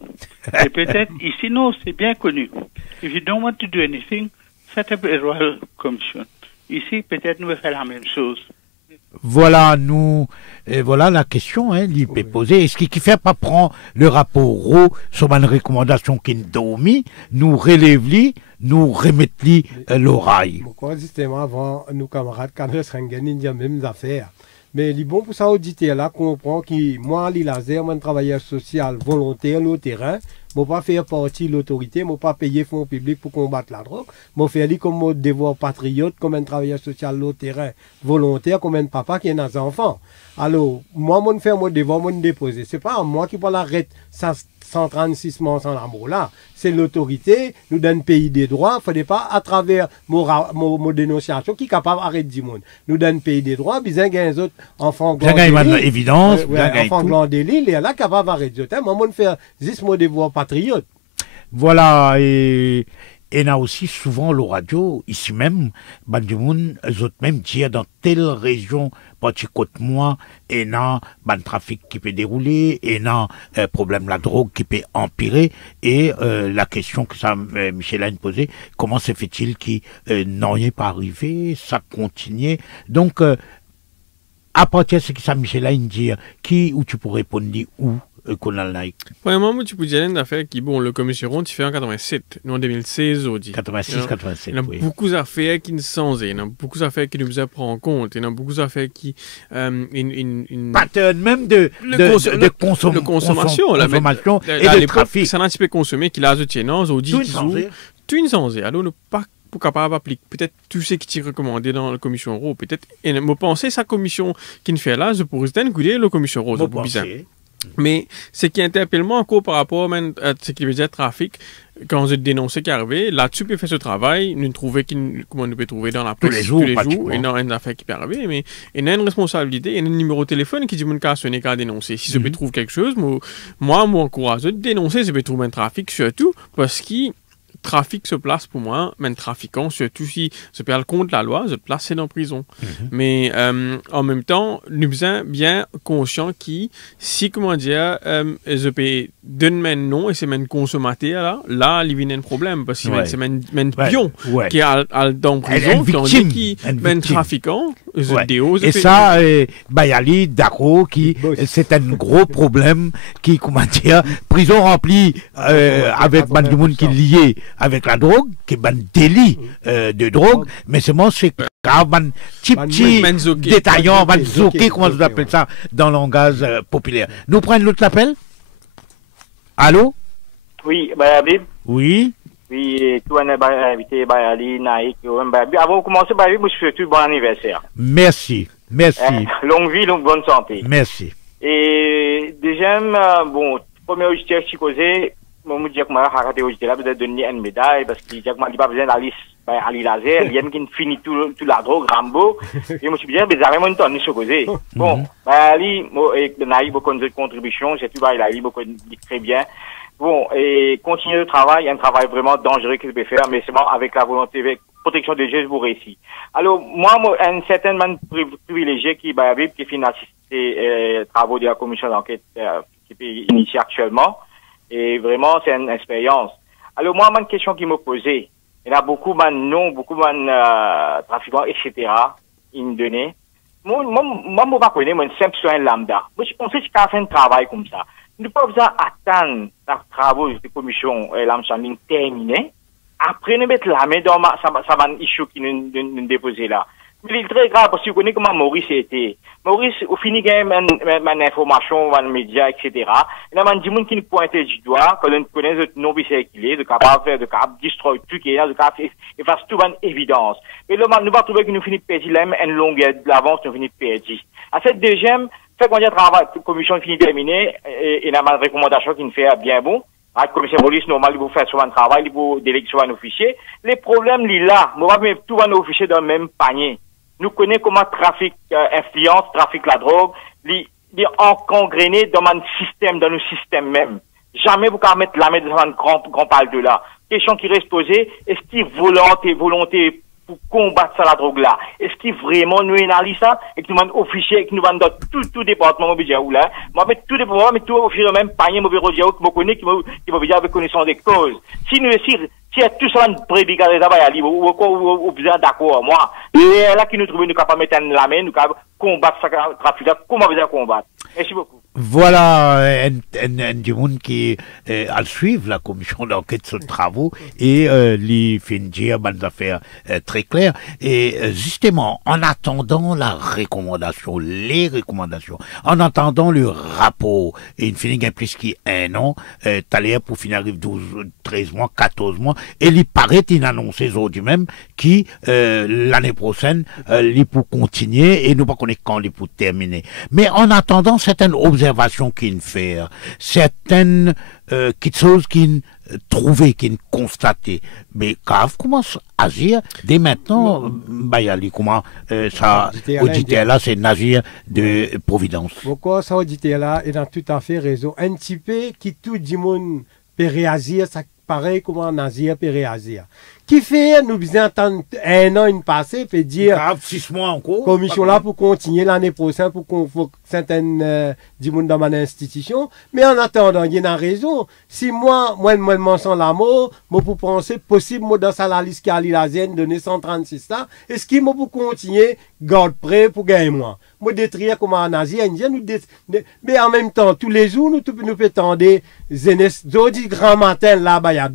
Et peut-être, ici, non, c'est bien connu. If you don't want to do anything, set up a royal commission. Ici, peut-être, nous allons faire la même chose. Voilà, voilà la question, il peut poser. Est-ce qu'il fait pas prendre le rapport RO sur une recommandation qui nous mis, nous relève-li, nous remettre-li l'oreille? Pourquoi, justement, avant, nos camarades, quand nous sommes gagnés, il y a même affaires. Mais il est bon pour ça auditeur là comprend que moi, Ali Lazer, un travailleur social volontaire au terrain, je ne pas faire partie de l'autorité, je ne pas payer fonds publics pour combattre la drogue. Je fais comme mon devoir patriote, comme un travailleur social au terrain volontaire, comme un papa qui a des enfants. Alors, moi, je fais mon devoir, je déposer. Ce n'est pas moi qui peux l'arrêter 136 morts sans l'amour là. C'est l'autorité, nous donne pays des droits. Il ne faudrait pas, à travers mon dénonciation, qui est capable d'arrêter du monde. Nous donne pays des droits, bien qu'il y ait des autres enfants évidence, enfants glandélis, il est là capable d'arrêter. Moi, je fais juste mon devoir patriote. Voilà, et il y a aussi souvent le radio, ici même, du monde, eux autres même dire dans telle région, petit côté moi, et y a un trafic qui peut dérouler, et y a un problème la drogue qui peut empirer, et la question que ça Michel a posée, comment se fait-il qu'il n'en est pas arrivé, ça continue. Donc, à partir de ce que ça Michel a dit, qui ou tu pourrais répondre où qu'on a like. Premièrement, moi, tu peux dire une affaire qui, bon, le commission ronde, tu fais en 87, nous en 2016, on dit. 86, 87. Il y a beaucoup d'affaires qui nous sont, il y a beaucoup d'affaires qui nous prennent en compte, il y a beaucoup d'affaires qui. Pattern même de consommation et de trafic. Ça n'a un petit peu consommé, qu'il a acheté, non, on dit tout une sans. Alors, ne pas pour capable d'appliquer peut-être tout ce qui est recommandé dans la commission euro, peut-être. Et je pense que sa commission qui ne fait là, je pourrais écouter la commission euro, c'est bizarre. Mais ce qui interpelle moi encore par rapport à ce qui veut dire trafic, quand j'ai dénoncé qui arrivait, là-dessus, peut faire ce travail, nous trouver comment nous peut trouver dans la presse tous les jours, et dans une affaire qui peut arriver, mais il y a une responsabilité, il y a un numéro de téléphone qui dit mon cas sonner qu'à dénoncer. Si je peux trouver quelque chose, moi, encourage de dénoncer, je peux trouver un trafic surtout, parce que trafic se place pour moi, mais trafiquant, surtout si je perds le compte de la loi, je place dans la prison. Mais en même temps, nous sommes bien conscients que si, comment dire, je peux donner un nom et c'est un consommateur là, il y a un problème parce que c'est un pion qui est dans la prison, qui est un trafiquant. Et ça, Bayali, Dako, c'est un gros problème qui, comment dire, prison remplie avec des gens qui est lié avec la drogue, qui est un délit de drogue, mais c'est un petit détaillant, comment vous appelez ça dans le langage populaire. Nous prenons l'autre appel. Allô? Oui, Bayabib. Oui. Oui, tout le monde est invité, Bayali, Naïk. Avant de commencer, Bayabib, je souhaite tout bon anniversaire. Merci. Longue vie, longue bonne santé. Merci. Et deuxième, premier auditeur qui causait, moi, je dis que je vais arrêter l'auditeur là, peut-être donner une médaille, parce que je dis que je n'ai pas besoin d'aller Ali Laser, il y a qui finit tout la drogue, Rambo, et je me suis dit, mais ça une tonne de causé. Bon, Ali, Naïk, beaucoup de contributions, j'ai tout, il a dit très bien. Bon, et continuer le travail, un travail vraiment dangereux qu'il peut faire, mais c'est bon, avec la volonté, avec protection des jeux, vous réussissez. Alors, moi, un certain man privilégié qui finance les travaux de la commission d'enquête qui est initiée actuellement, et vraiment, c'est une expérience. Alors, moi, une question qui me posait, il y a beaucoup de trafiquants, etc., une donnée. Moi, je ne connais pas, un simple soin lambda. Moi, je pensais que je fait un travail comme ça. Nous ne pouvons pas attendre les travaux de la commission l'amchanding terminés. Après, nous mettons la main dans ça issue qui nous déposé là. Mais il est très grave parce que vous connaissez comment Maurice était. Maurice, au fini, il y a une information dans les médias, etc. Il y a des gens qui nous pointent du doigt, quand nous connaissons notre nom circulé, de capable faire, de capable détruire tout qui est là, de capable effacer tout en évidence. Mais là, nous va trouver que nous finissons perdre une longueur de l'avance, nous finissons perdre. À cette deuxième, fait qu'on a un travail, la commission finit terminée, et il y a une recommandation qui nous fait bien bon. La commission police, normal, il faut faire souvent un travail, il faut déléguer souvent un officier. Les problèmes, là, nous va mettre tout un officier dans le même panier. Nous connaissons comment trafic influence, trafic la drogue, il est encongréné dans un système, dans nos systèmes même. Jamais vous pouvez mettre la main dans un grand pal de là. Question qui reste posée, est-ce qu'il y a volonté pour combattre ça, la drogue là? Est-ce qu'il vraiment nous analyse ça et que nous avons officier et que nous avons dans tout département ou là? Moi, avec tout département, mais tout officier dans le même panier, moi, que je connais, qui m'a dit avec connaissance des causes. Si y a tout ça, une prédication de travail, ou bien d'accord, moi, et là, qui nous trouvons, nous capables de mettre la main, nous capables de combattre ça, trafic là, comment on va combattre? Merci beaucoup. Voilà un monde qui a suivre la commission d'enquête sur le travaux et les fait dire des affaires très claires. Et justement, en attendant les recommandations, en attendant le rapport, et une fin gain plus qu'un an, t'as pour finir arrive 12, 13 mois, 14 mois, et il paraît qu'il annonce aujourd'hui même qui l'année prochaine, il pour continuer et nous pas connaître quand il pour terminer. Mais en attendant certaines observations qu'il fait, certaines quelque chose qu'il trouvait, qu'il constatait, mais CAF commence à agir dès maintenant. Bayali, comment ça auditeur là, c'est Nazir de Providence. Pourquoi ça auditeur là est dans tout à fait raison. Un petit peu qui tout le monde peut réagir, ça pareil comment Nazir peut réagir. Qui fait, nous besoin attendre un an, une passée, peut dire, 6 mois encore. Commission là pour continuer l'année prochaine, pour qu'on faut certaines, du monde dans ma institution. Mais en attendant, il y a une raison. Si moi, je mentionne la mort, moi, pour penser, possible, moi, dans la liste qui a l'Ilazien, donner 136 là, est-ce qu'il m'a pour continuer, garde prêt pour gagner moi? Moi, détruire comme en Asie indienne, mais en même temps, tous les jours, nous pouvons tendre des grand matin là-bas,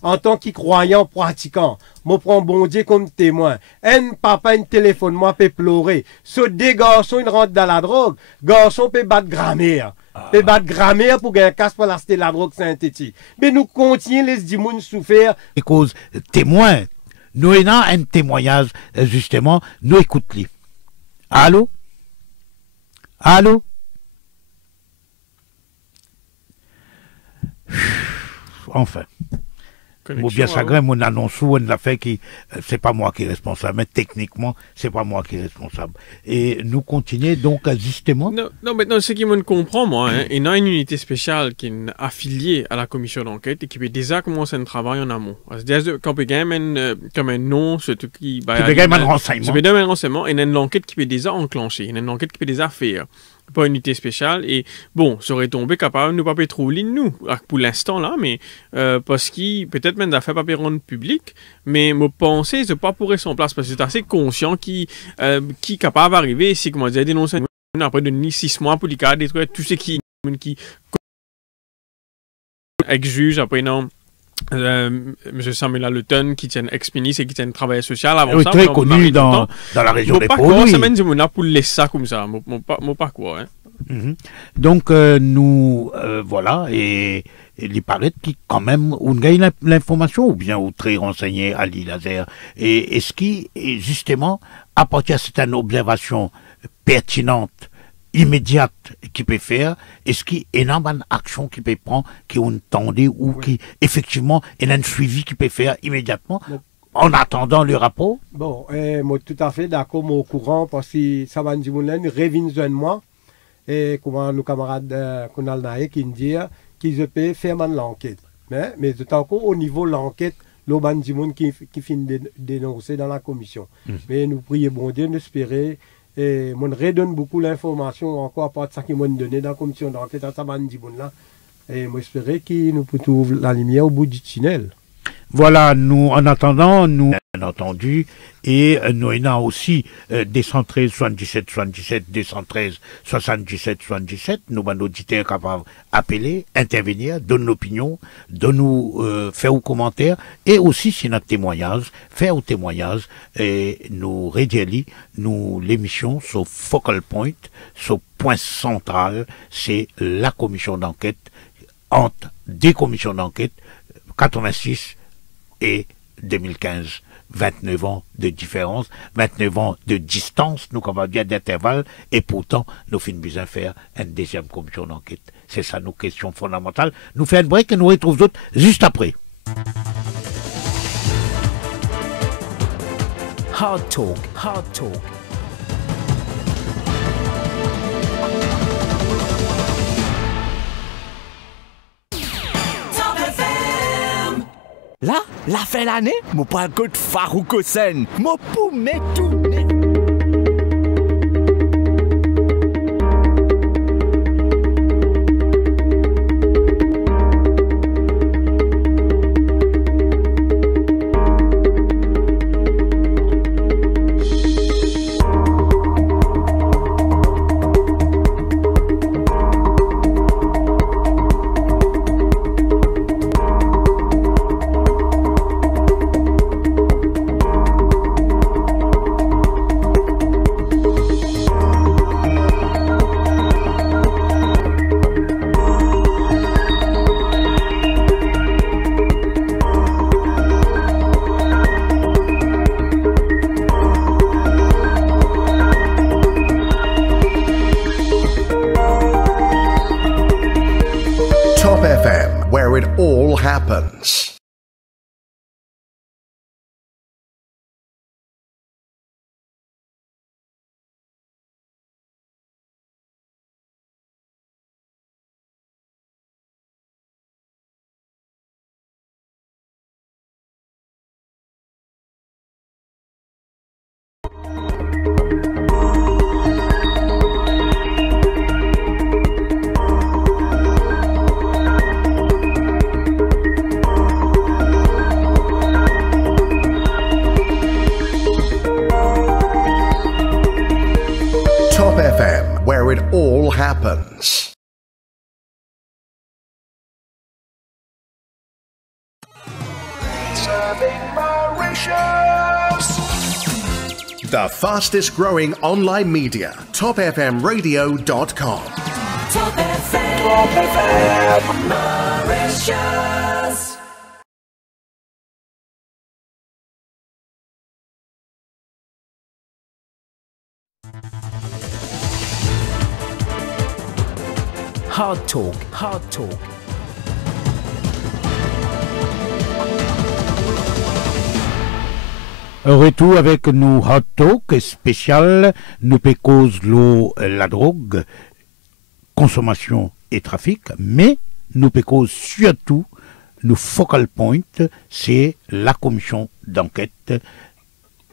en tant que croyant, pratiquant, moi prends bon Dieu comme témoin. Un papa, un téléphone, moi peut pleurer. Ce des garçons, ils rentrent dans la drogue. Garçon peut battre grammaire. Peut battre grammaire pour gagner casse pour l'acheter la drogue synthétique. Mais nous continuons les dimounes souffrir. Et cause témoin, nous avons un témoignage, justement, nous écoutons. Allô? Allô? Enfin. Ou bien chagrin, mon annonce ou une affaire qui, c'est pas moi qui est responsable, mais techniquement, c'est pas moi qui est responsable. Et nous continuons donc justement. Non, maintenant, ce qui me comprend, moi, hein, il y a une unité spéciale qui est affiliée à la commission d'enquête et qui peut déjà commencer un travail en amont. C'est-à-dire qu'on peut gagner comme un nom, ce truc qui. Tu peux gagner un renseignement. Tu peux gagner un renseignement et il y a une enquête qui peut déjà enclencher. Il y a une enquête qui peut déjà faire. Pas une unité spéciale et bon, ça aurait tombé capable de ne pas pétroler nous pour l'instant là, mais parce qu'il peut-être même d'affaires pas rendre public, mais me penser c'est pas pour rester en place parce que c'est assez conscient qui capable d'arriver si comment dire dénoncer après de 6 mois pour les cas détruire tout ce qui ex-juge après non. M. Samuel Leton qui tient ex-ministre et qui tient travail social avant oui, ça. Très connu dans la région des Pôles. Moi, ça mène pour laisser ça comme ça. Mon parcours. Hein. Donc, nous, voilà, et il paraît qu'il quand même, on gagne l'information ou bien on très renseigné à Ali Laser. Et est-ce qui, justement, à partir de certaines observations pertinentes, immédiate qui peut faire, est-ce qu'il y a une action qui peut prendre, qui ont tendu ou qui, effectivement, il y a un suivi qui peut faire immédiatement en attendant le rapport? Bon, moi tout à fait d'accord, moi au courant, parce que ça va nous dire, revient de moi, et comment nos camarades qu'on a là qui nous disent qu'ils peuvent faire l'enquête. Mais tout encore au niveau de l'enquête, l'Oban Dimoun qui finit de dénoncer dans la commission. Mais nous prions bon Dieu, nous espérons. Et on redonne beaucoup l'information encore à part de ça qu'ils m'ont donné dans la commission d'enquête à Sabandi là. Et moi j'espère qu'ils nous trouvent la lumière au bout du tunnel. Voilà, nous, en attendant, nous, bien entendu, et nous avons aussi 213 77 77, 213 77 77, nous avons auditeurs capables d'appeler, intervenir, donner l'opinion, de nous faire un commentaire, et aussi, si notre témoignage, faire un témoignage, et nous rédiger, nous, l'émission, sur Focal Point, sur point central, c'est la commission d'enquête, entre des commissions d'enquête, 86 et 2015, 29 ans de différence, 29 ans de distance, nous avons bien d'intervalle, et pourtant, nous finissons besoin de faire une deuxième commission d'enquête. C'est ça nos questions fondamentales. Nous faisons un break et nous retrouvons d'autres juste après. Hard Talk, Hard Talk. Là, la fin de l'année, je prends le code Farouk Hossein. Je pour mettre tout. Happens. happens. Serving Mauritius. The fastest growing online media, topfmradio.com. Top FM. Top FM. Mauritius. Hard Talk, Hard Talk. Retour avec nous Hot Talk spécial, nous peut cause la drogue, consommation et trafic, mais nous peut cause surtout, nous focal point, c'est la commission d'enquête,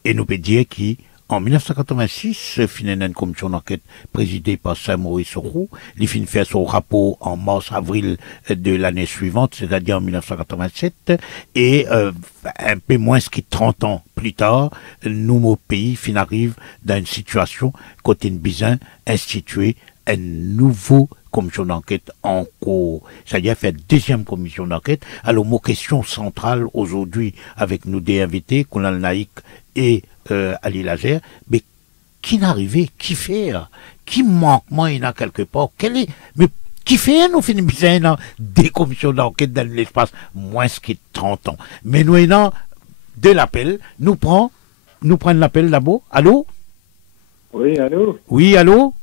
et nous peut dire qui, en 1986, finit une commission d'enquête présidée par Saint-Maurice Roux. Il finit faire son rapport en mars-avril de l'année suivante, c'est-à-dire en 1987. Et un peu moins que 30 ans plus tard, nous, mon pays, arrive dans une situation côté Bizin institué un nouveau commission d'enquête en cours. C'est-à-dire faire deuxième commission d'enquête. Alors, mon question centrale aujourd'hui avec nous des invités, Kounal Naïk et Ali Lazer, mais qui n'arrivait, qui fait, qui manquement il y a quelque part, mais qui fait nous finissons dans des commissions d'enquête dans l'espace moins que 30 ans. Mais nous ayons de l'appel, nous prenons l'appel d'abord. Allô? Oui, allô? Oui, allô?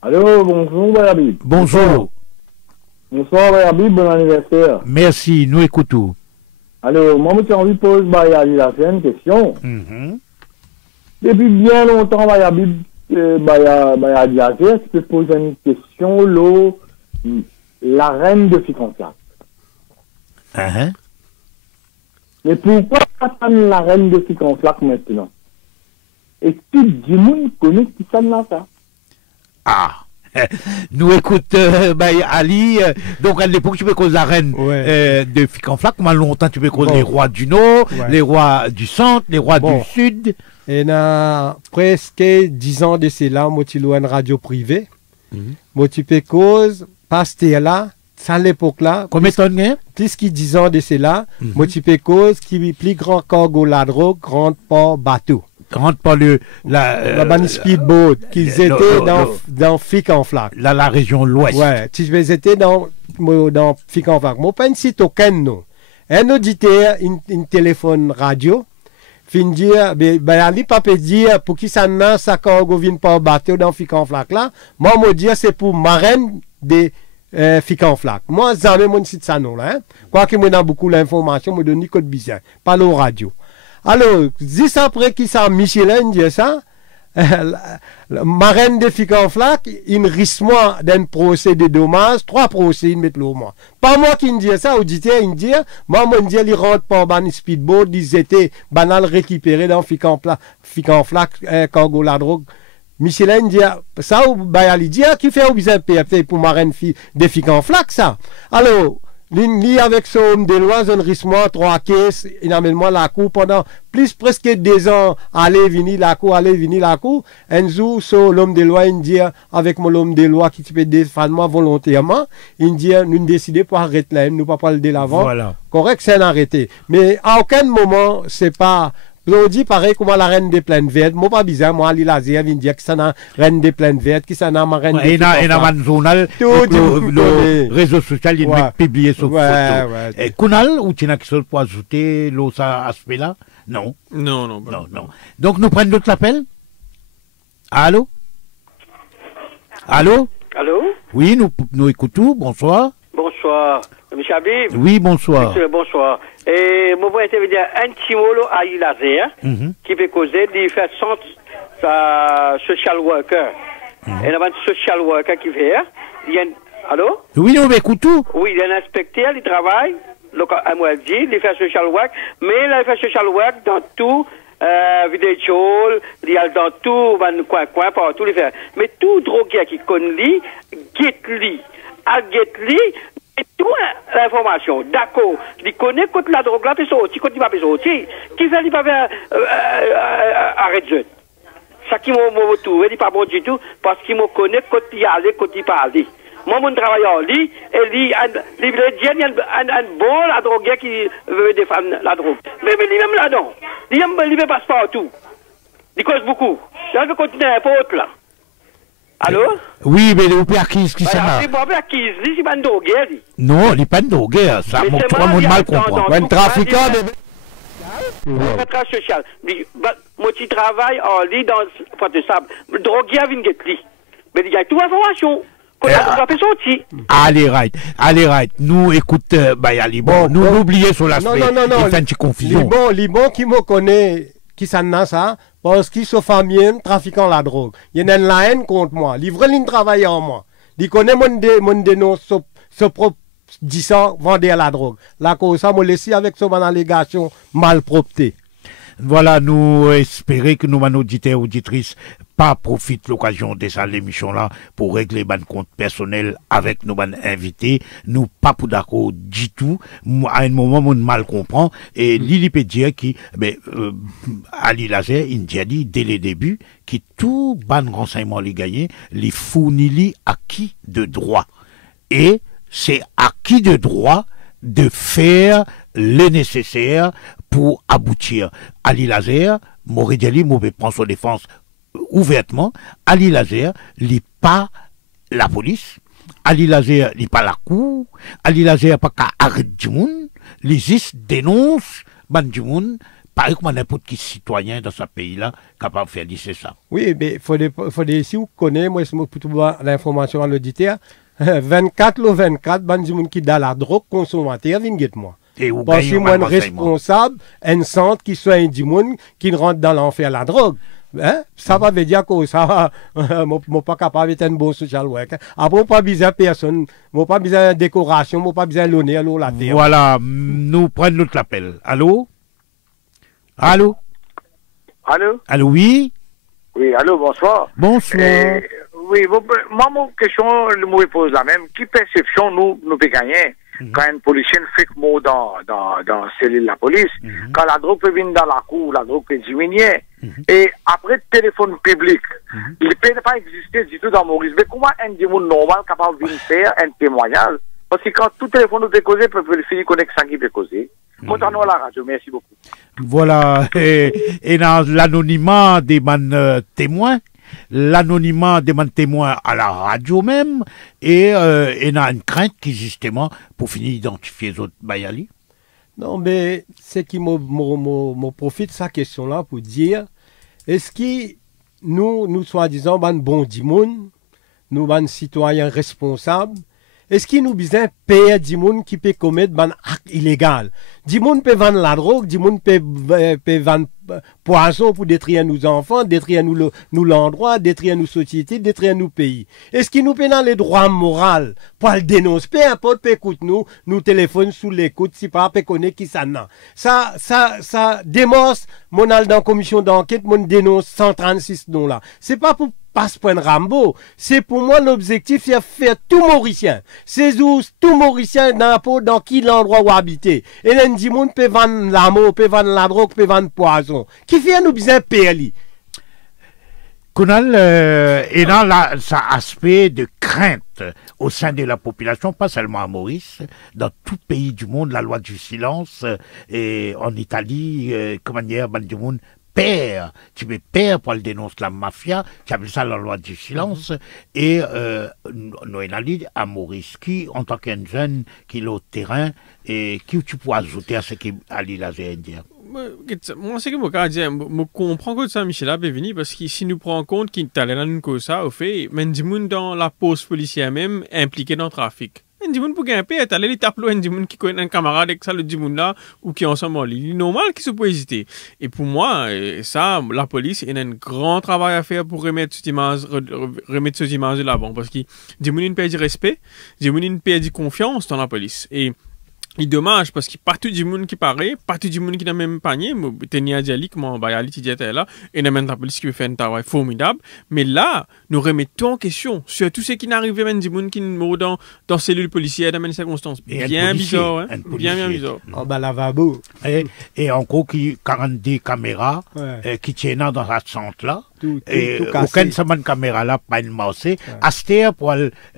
Allô, bonjour, Bayabib. Bonjour. Bonsoir, Bayabib, bon anniversaire. Merci, nous écoutons. Alors, moi, j'ai envie de poser une question. Depuis bien longtemps, Bayabib, tu peux poser une question, la reine de Ficonflac. Mais pourquoi pas la reine de Ficonflac maintenant? Et tout le monde connaît qui ça là, ça. Ah, nous écoute Ali, donc à l'époque tu peux causer la reine de Ficonflac, comment longtemps tu peux causer les rois du Nord, les rois du Centre, les rois du Sud. Et na presque 10 ans de cela, moi tu une radio privée, moi tu peux cause, pasteur là, à l'époque là. Combien de temps? Plus que 10 ans de cela, moi tu peux cause qui est plus grand cargo la drogue, grand port bateau. Rentre par la bande speedboat, qu'ils étaient dans Ficonflac. La région l'ouest. Ouais, ils étaient dans Ficonflac. Moi, pas une site aucun nom. Un auditeur, une téléphone radio, fin dire, Ali pas peut dire pour qui ça n'a, ça quand on vient pas bateau dans Ficonflac là. Moi, me dire c'est pour marraine de Ficonflac. Moi, jamais mon site ça non là. Quoi que moi, beaucoup l'information, me donne Nicole Bizin, pas l'eau radio. Alors, 10 après qui ça, Michelin dit ça, la marraine de Ficonflac, il risque d'un procès de dommages, 3 procès, il met le mois. Pas moi qui me dit ça, auditeur, il me dit, moi, il rentre par ban speedboat, ils étaient banal récupérés dans Ficonflac, cargo la drogue. Michelin dit, ça, il dit, qui fait au besoin PFT pour marraine de Ficonflac, ça. Alors, Lui avec son homme de loi, un risquement 3 caisses, il amène moi la cour pendant presque 2 ans, aller venir la cour, un jour, l'homme de loi, il dit, avec mon homme de loi qui peut défendre moi volontairement, il dit, nous décidons pour arrêter là, nous pas parler de l'avant. Voilà. Correct, c'est un arrêté. Mais à aucun moment, c'est pas, on dit pareil comme la reine des plaines vertes. Moi, pas bizarre, moi, Ali Lazer vient dire que ça n'a reine des plaines vertes, que ça n'a ma reine des plaines vertes. Et dans un journal, le réseau social, il m'a publié sur photo. Et Kounal, ou tu n'as quelque chose pour ajouter à aspect-là? Non. Non. Donc, nous prenons d'autres appels? Allô? Allô? Oui, nous écoutons. Bonsoir. Bonsoir. Monsieur Habib? Oui, bonsoir. Bonsoir. Et moi, je vais dire un petit mot à Ali Lazer, qui peut causer des façons social worker. Et il y a un social worker qui fait. Allô? Oui, nous écoutons. Oui, il y a un inspecteur, il travaille, à moi dit, il fait social work, mais il fait social work dans tout. Vidéo, il y a dans tout, coin, partout, il fait. Mais tout drogué qui connaît lui, get-lui, et tout l'information, d'accord, il connaît quand la drogue là peut sortir, quand il va sortir, qui fait, il va faire arrêter. Ça qui m'a trouvé, il n'est pas bon du tout, parce qu'il me connaît quand il allait, quand il parlait. Moi, mon travail en lui, et lui, il veut dire, il y a un bon la drogue qui veut défendre la drogue. Mais lui-même là-dedans, il ne passe pas partout. Il cause beaucoup. Il veut continuer un peu autre là. Allô? Oui, mais vous pouvez acquise qui ça va. C'est pas acquise, c'est pas une drogue. Non, il n'est pas une drogue, ça, mon mal comprend. Un trafiquant de... Un travail social. Moi, je travaille en lit dans le sable. Le drogué vient de lui. Mais il y a toute information. Qu'on a fait sortir. Allez, right. Nous, écoute, Bayali, bon, nous l'oublions sur l'aspect. Non. Il fait une petite confusion. Les bons qui me connaissent, qui s'en ça, parce qu'ils sont familles trafiquant la drogue. Il y a une haine contre moi. Ils veulent travailler en moi. Ils connaissent mon dénonce, ce propre disant vendre la drogue. La cause, ça m'a laissé avec son allégation malpropreté. Voilà, nous espérons que nos auditeurs et auditrices pas profitent l'occasion de ça l'émission là pour régler ban compte personnel avec nos invités. Nous pas pour d'accord du tout. À un moment, on mal comprend. Et Lili peut dire qui, Ali Lazer, il dit dès le début, qui tout ban renseignement les gagné, les fournit acquis de droit. Et c'est acquis de droit de faire le nécessaire pour aboutir. Ali Lazer, Maurice Djali, prend son défense ouvertement. Ali Lazer, n'est pas la police. Ali Lazer, n'est pas la cour. Ali Lazer, pas qu'à arrêter du monde. Les juste dénoncent du monde. Pareil comme n'importe qui citoyen dans ce pays-là capable de faire dire ça. Oui, mais si vous connaissez, moi, pour trouver l'information à l'auditeur, 24 le 24, du monde qui dans la drogue consommateur, vient de moi. Parce que moi, un responsable, un centre qui soit un monde qui rentre dans l'enfer la drogue. Hein? Ça va dire que ça va, moi pas capable d'être un bon social worker. Après, pas besoin de personne, moi pas besoin de décoration, moi pas besoin de l'honneur, la terre. Voilà, nous prenons notre appel. Allô? Allô? Allô, oui? Oui, allô, bonsoir. Bonsoir. Oui, moi, mon question, je me pose la même. Qui perception nous peut gagner quand un policier fait mot dans cellule de la police, quand la drogue peut venir dans la cour, la drogue peut diminuer, et après le téléphone public, il ne peut pas exister du tout dans Maurice. Mais comment un démon normal capable de faire un témoignage? Parce que quand tout téléphone nous peut causer, peut finir connecter ça qui peut causer. Continuons la radio, merci beaucoup. Voilà, et dans l'anonymat des témoins, l'anonymat des témoins à la radio même, et dans une crainte qui justement, pour finir d'identifier les autres Bayali. Non, mais c'est qui me profite de sa question-là pour dire, est-ce que nous soi-disant, bon dimoun, nous, citoyens responsables, est-ce qu'il nous besoin de payer des gens qui peuvent commettre un acte illégal? Des gens peuvent vendre la drogue, des gens peuvent vendre poison pour détruire nos enfants, détruire nous l'endroit, détruire nos sociétés, détruire nos pays. Est-ce qu'il nous paye dans les droits moraux pour le dénoncer? Peu importe, peu écoute nous téléphone sous l'écoute, si pas, peu connaît qui ça n'a. Ça démontre, mon al dans la commission d'enquête, mon dénonce 136 noms là. C'est pas pour passe-point Rambo. C'est pour moi l'objectif, c'est faire tout Mauricien. C'est tout Mauricien dans qui l'endroit où habiter. Et là, dit monde peut vendre l'amour, peut vendre la drogue, peut vendre poison. Qui fait nous besoin payer? Kunal, et dans ça aspect de crainte au sein de la population, pas seulement à Maurice, dans tout pays du monde, la loi du silence, et en Italie, comment dire, du monde, père, tu peux père pour le dénoncer la mafia, tu appelles ça la loi du silence, et nous avons à Maurice, qui, en tant qu'un jeune, qui est au terrain, et qui tu peux ajouter à ce qu'Ali Lazer dit? Moi, c'est que je comprends que ça, Michel, est venu, parce que si nous prenons en compte qu'il y a là ça, au fait, même du monde dans la pause policière même, impliqué dans le trafic. Un du monde pour gagner, tu as les tableaux, un du monde qui connaît un camarade avec ça, le du monde là, ou qui est ensemble. Il est normal qu'il se peut hésiter. Et pour moi, ça, la police, il a un grand travail à faire pour remettre cette image de l'avant. Parce que du monde perd du respect, du monde perd du confiance dans la police. Et c'est dommage parce qu'il n'y a pas tout le monde qui paraît, pas tout le monde qui n'a même panier. Tenia Djali, comme Bayali était là, et même la police qui veut faire un travail formidable. Mais là, nous remettons en question sur tout ce qui n'arrive même du monde qui meurt dans cellule policière dans les circonstances. Bien bizarre, hein? Bien bizarre. Oh, bah, lavabo. Et encore, 42 caméras qui tiennent dans ce centre-là. Et tout cassé. aucune semaine caméra là, pas une marché. Acheter pour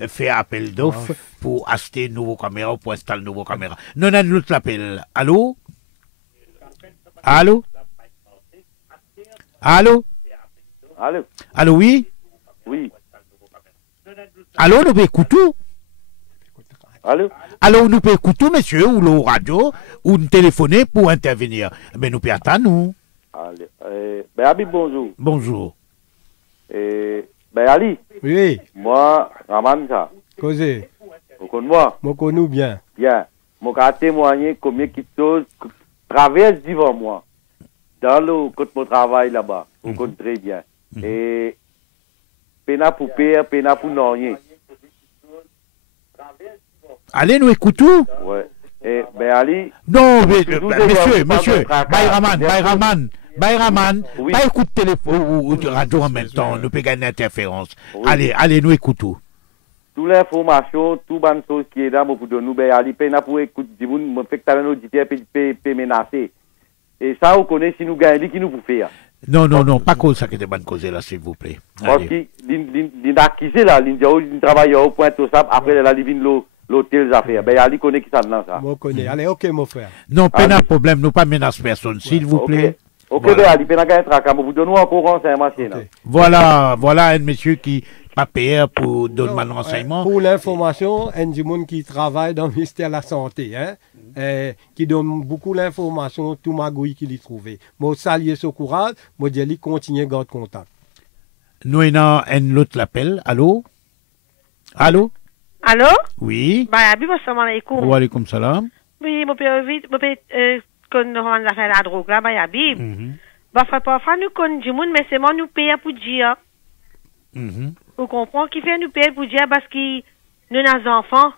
faire appel d'offres pour acheter une nouvelle caméra ou pour installer une nouvelle caméra. Non, non, nous l'appel. Allô? Allô? Allô? Allô? Allô, oui? Oui. Allô, nous pouvons écouter? Allô? Alors, nous pouvons écouter, monsieur, ou le radio, ou nous téléphoner pour intervenir. Mais nous pouvons attendre, nous. Allez. Ben, Habib, bonjour. Bonjour. Ben, Ali. Oui. Moi, Raman, ça. Causez. Vous connaissez moi? Moi, connais bien. Bien. Moi, j'ai témoigné combien de choses traversent devant moi. Dans le côté de mon travail là-bas. Vous connaissez très bien. Et, pena pour père, pena pour non rien. Allez, nous écoutons. Ouais. Ben, Ali. Non, mais, monsieur, Bayraman, Oui. pas écoute téléphone ou radio en même temps, nous pouvons gagner interférence. Oui. Allez, nous écoutons. Toute l'information, tout bonne chose qui est là, pour nous, ben, Ali, pena pour écouter, du monde, me fait que t'as un auditeur, peut menacer. Et ça, on connaît si nous gagnons, qui nous peut faire. Non, pas cause ça qui est bonne cause là, s'il vous plaît. Parce que, l'inacquisé là, l'Indiaou, travaille au point tout ça, après, la livine l'hôtel, les affaires. Ben, Ali connaît qui ça dedans, ça. Moi, connais. Allez, ok, mon frère. Non, pas de problème, nous pas menace personne, s'il vous plaît. Ok, Voilà. ben, Ali, pena gagner tracas, vous donnez encore renseignement, c'est là. Voilà un monsieur qui pas payé pour donner mal renseignement. Pour l'information, un du monde qui travaille dans le ministère de la Santé, hein, qui donne beaucoup d'informations, tout magouille qu'il y trouvé. Moi, saluer ce courage, moi, je dis continuer à garder contact. Nous avons un autre appel. Allô? Allô? Allô? Oui. Bah, Habib, assalamu alaikum. Wa alaikum salam. Oui, mon père, vite, mon père, quand nous avons fait la drogue là, bah, Habib. Bah, parfois, nous connaissons du monde, mais c'est moi, nous payons pour dire. Vous comprenez? Qui fait nous payer pour dire parce que nous avons des enfants.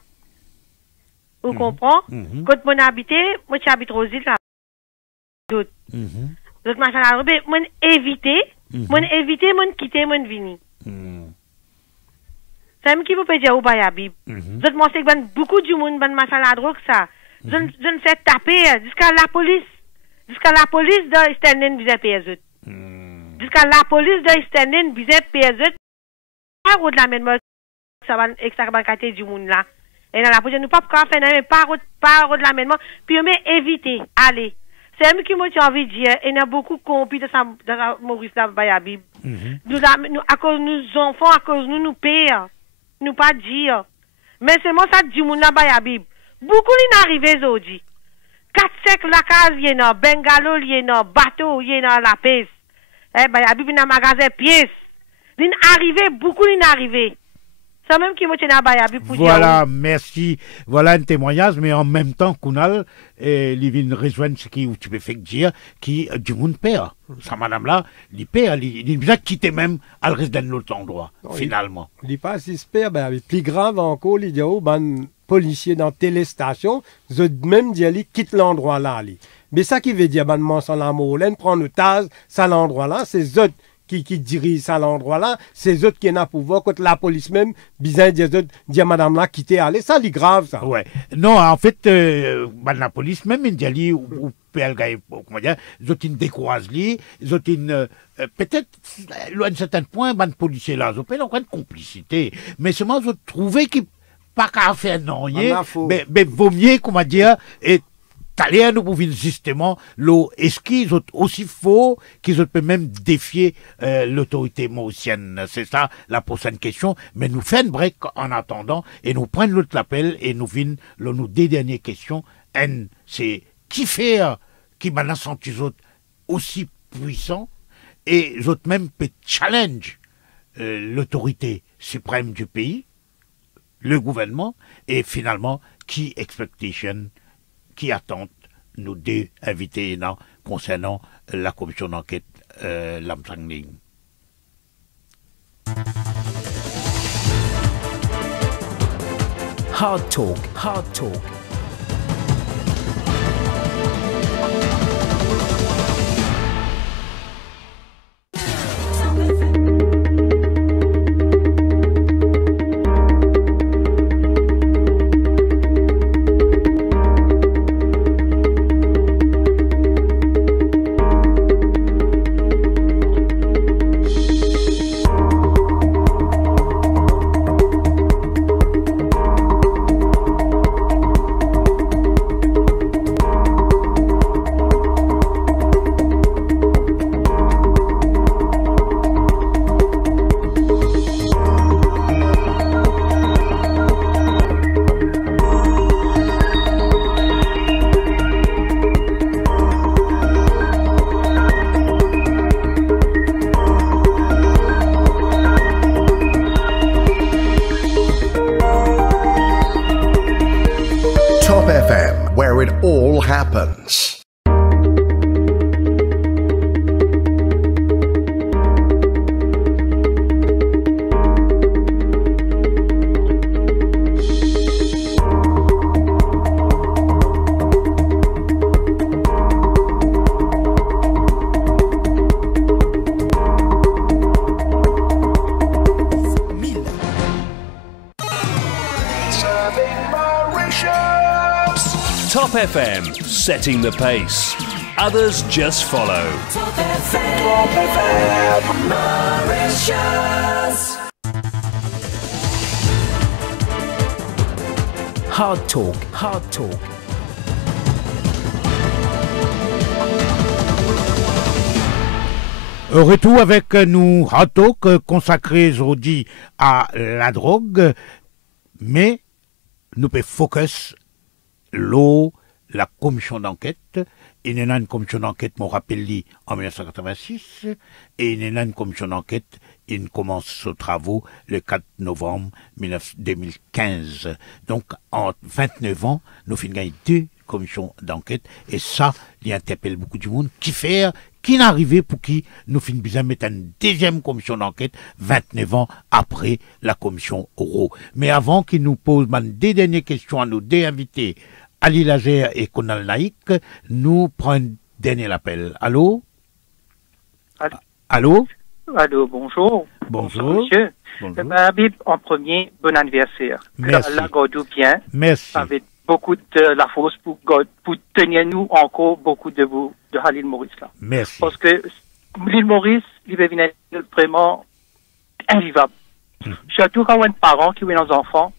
Vous comprenez? Quand moi habité, moi j'habite Rosille là. D'autres. Donc, moi, moi éviter, moi quitter, moi venir. C'est même qui vous peut dire au Bayabib. Donc, moi, c'est que beaucoup de monde, m'a la drogue, ça. Je ne sais taper jusqu'à la police. Jusqu'à la police de Sternen visait PSE. Jusqu'à la police de Sternen visait PSE. Pas de la même ça va extrabacater du monde là. Et dans la police, nous pas faire mais pas de la même puis mais éviter, allez. C'est même qui moi j'ai envie de dire, il y a beaucoup compris de ça dans Maurice là Bayabib. Nous à cause nous enfants, à cause nous payons. Nous pas dire. Mais c'est moi ça du monde là Bayabib. Beaucoup li n'arrivé aujourd'hui. 4 sec la case y en bengalo y en bateau y en la peste. Bayabib dans magasin pièces. L'in arrivé, beaucoup l'in arrivé. C'est même qui m'a tenu à Bayabi pour dire. Voilà, merci. Voilà un témoignage, mais en même temps, Kounal, il vient rejoindre ce qui, tu peux faire dire, qui, du monde perd. Ça, madame là, il perd, il vient quitter même à le reste d'un autre endroit, finalement. Il dit pas si se perd, ben, plus grave encore, il dit, oh, ben, policier dans téléstation, je même dit, il quitte l'endroit là, ali. Mais ça qui veut dire, ben, mon sang l'amour, là, prend le taz, ça l'endroit là, c'est eux qui dirige à l'endroit là, c'est eux qui ont pouvoir, quand la police même, bizarre, dit à madame là, quitter, allez, ça, c'est grave, ça. Ouais. Non, en fait, la police même, il dit, ou comment dire, ils ont une décourage, ils ont une, peut-être, à un certain point, les policiers là, ils ont une complicité, mais seulement, ils ont trouvé qu'ils pas qu'à faire non, mais vaut mieux, comment dire, et t'allez nous pour justement l'eau. Est-ce qu'ils sont aussi faux qu'ils ont même défier l'autorité mauricienne? C'est ça la prochaine question. Mais nous faisons un break en attendant et nous prenons l'autre appel et nous venons nos deux dernières questions. C'est qui fait qui maintenant sont les autres aussi puissants et les autres même peut challenge l'autorité suprême du pays, le gouvernement et finalement qui expectation qui attendent nous deux invités concernant la commission d'enquête Lamsangling. Hard Talk, Hard Talk. it all happens. Top FM, setting the pace. Others just follow. Top FM, Mauritius. Hard Talk, Hard Talk. Retour avec nous, Hard Talk, consacré aujourd'hui à la drogue, mais nous pouvons focus la commission d'enquête. Il y a une commission d'enquête, je me rappelle, en 1986, et il y a une commission d'enquête, il commence ses travaux le 4 novembre 2015. Donc, en 29 ans, nous avons gagné 2 commissions d'enquête, et ça, il interpelle beaucoup du monde, qui n'arrivait pour qui nous finissons besoin de mettre une deuxième commission d'enquête 29 ans après la commission Rowe. Mais avant qu'il nous pose des dernières questions à nos 2 invités, Ali Lazer et Konal Naïk, nous prenons un dernier appel. Allô? Allô? Allô, bonjour. Bonjour. Monsieur. Bonjour. Habib, en premier, bon anniversaire. Merci. La Godou bien. Merci. Avec beaucoup de la force pour tenir nous encore beaucoup de vous, de l'île Maurice là. Merci. Parce que l'île Maurice, il va venir vraiment invivable. Surtout quand on a un parent qui a des enfants,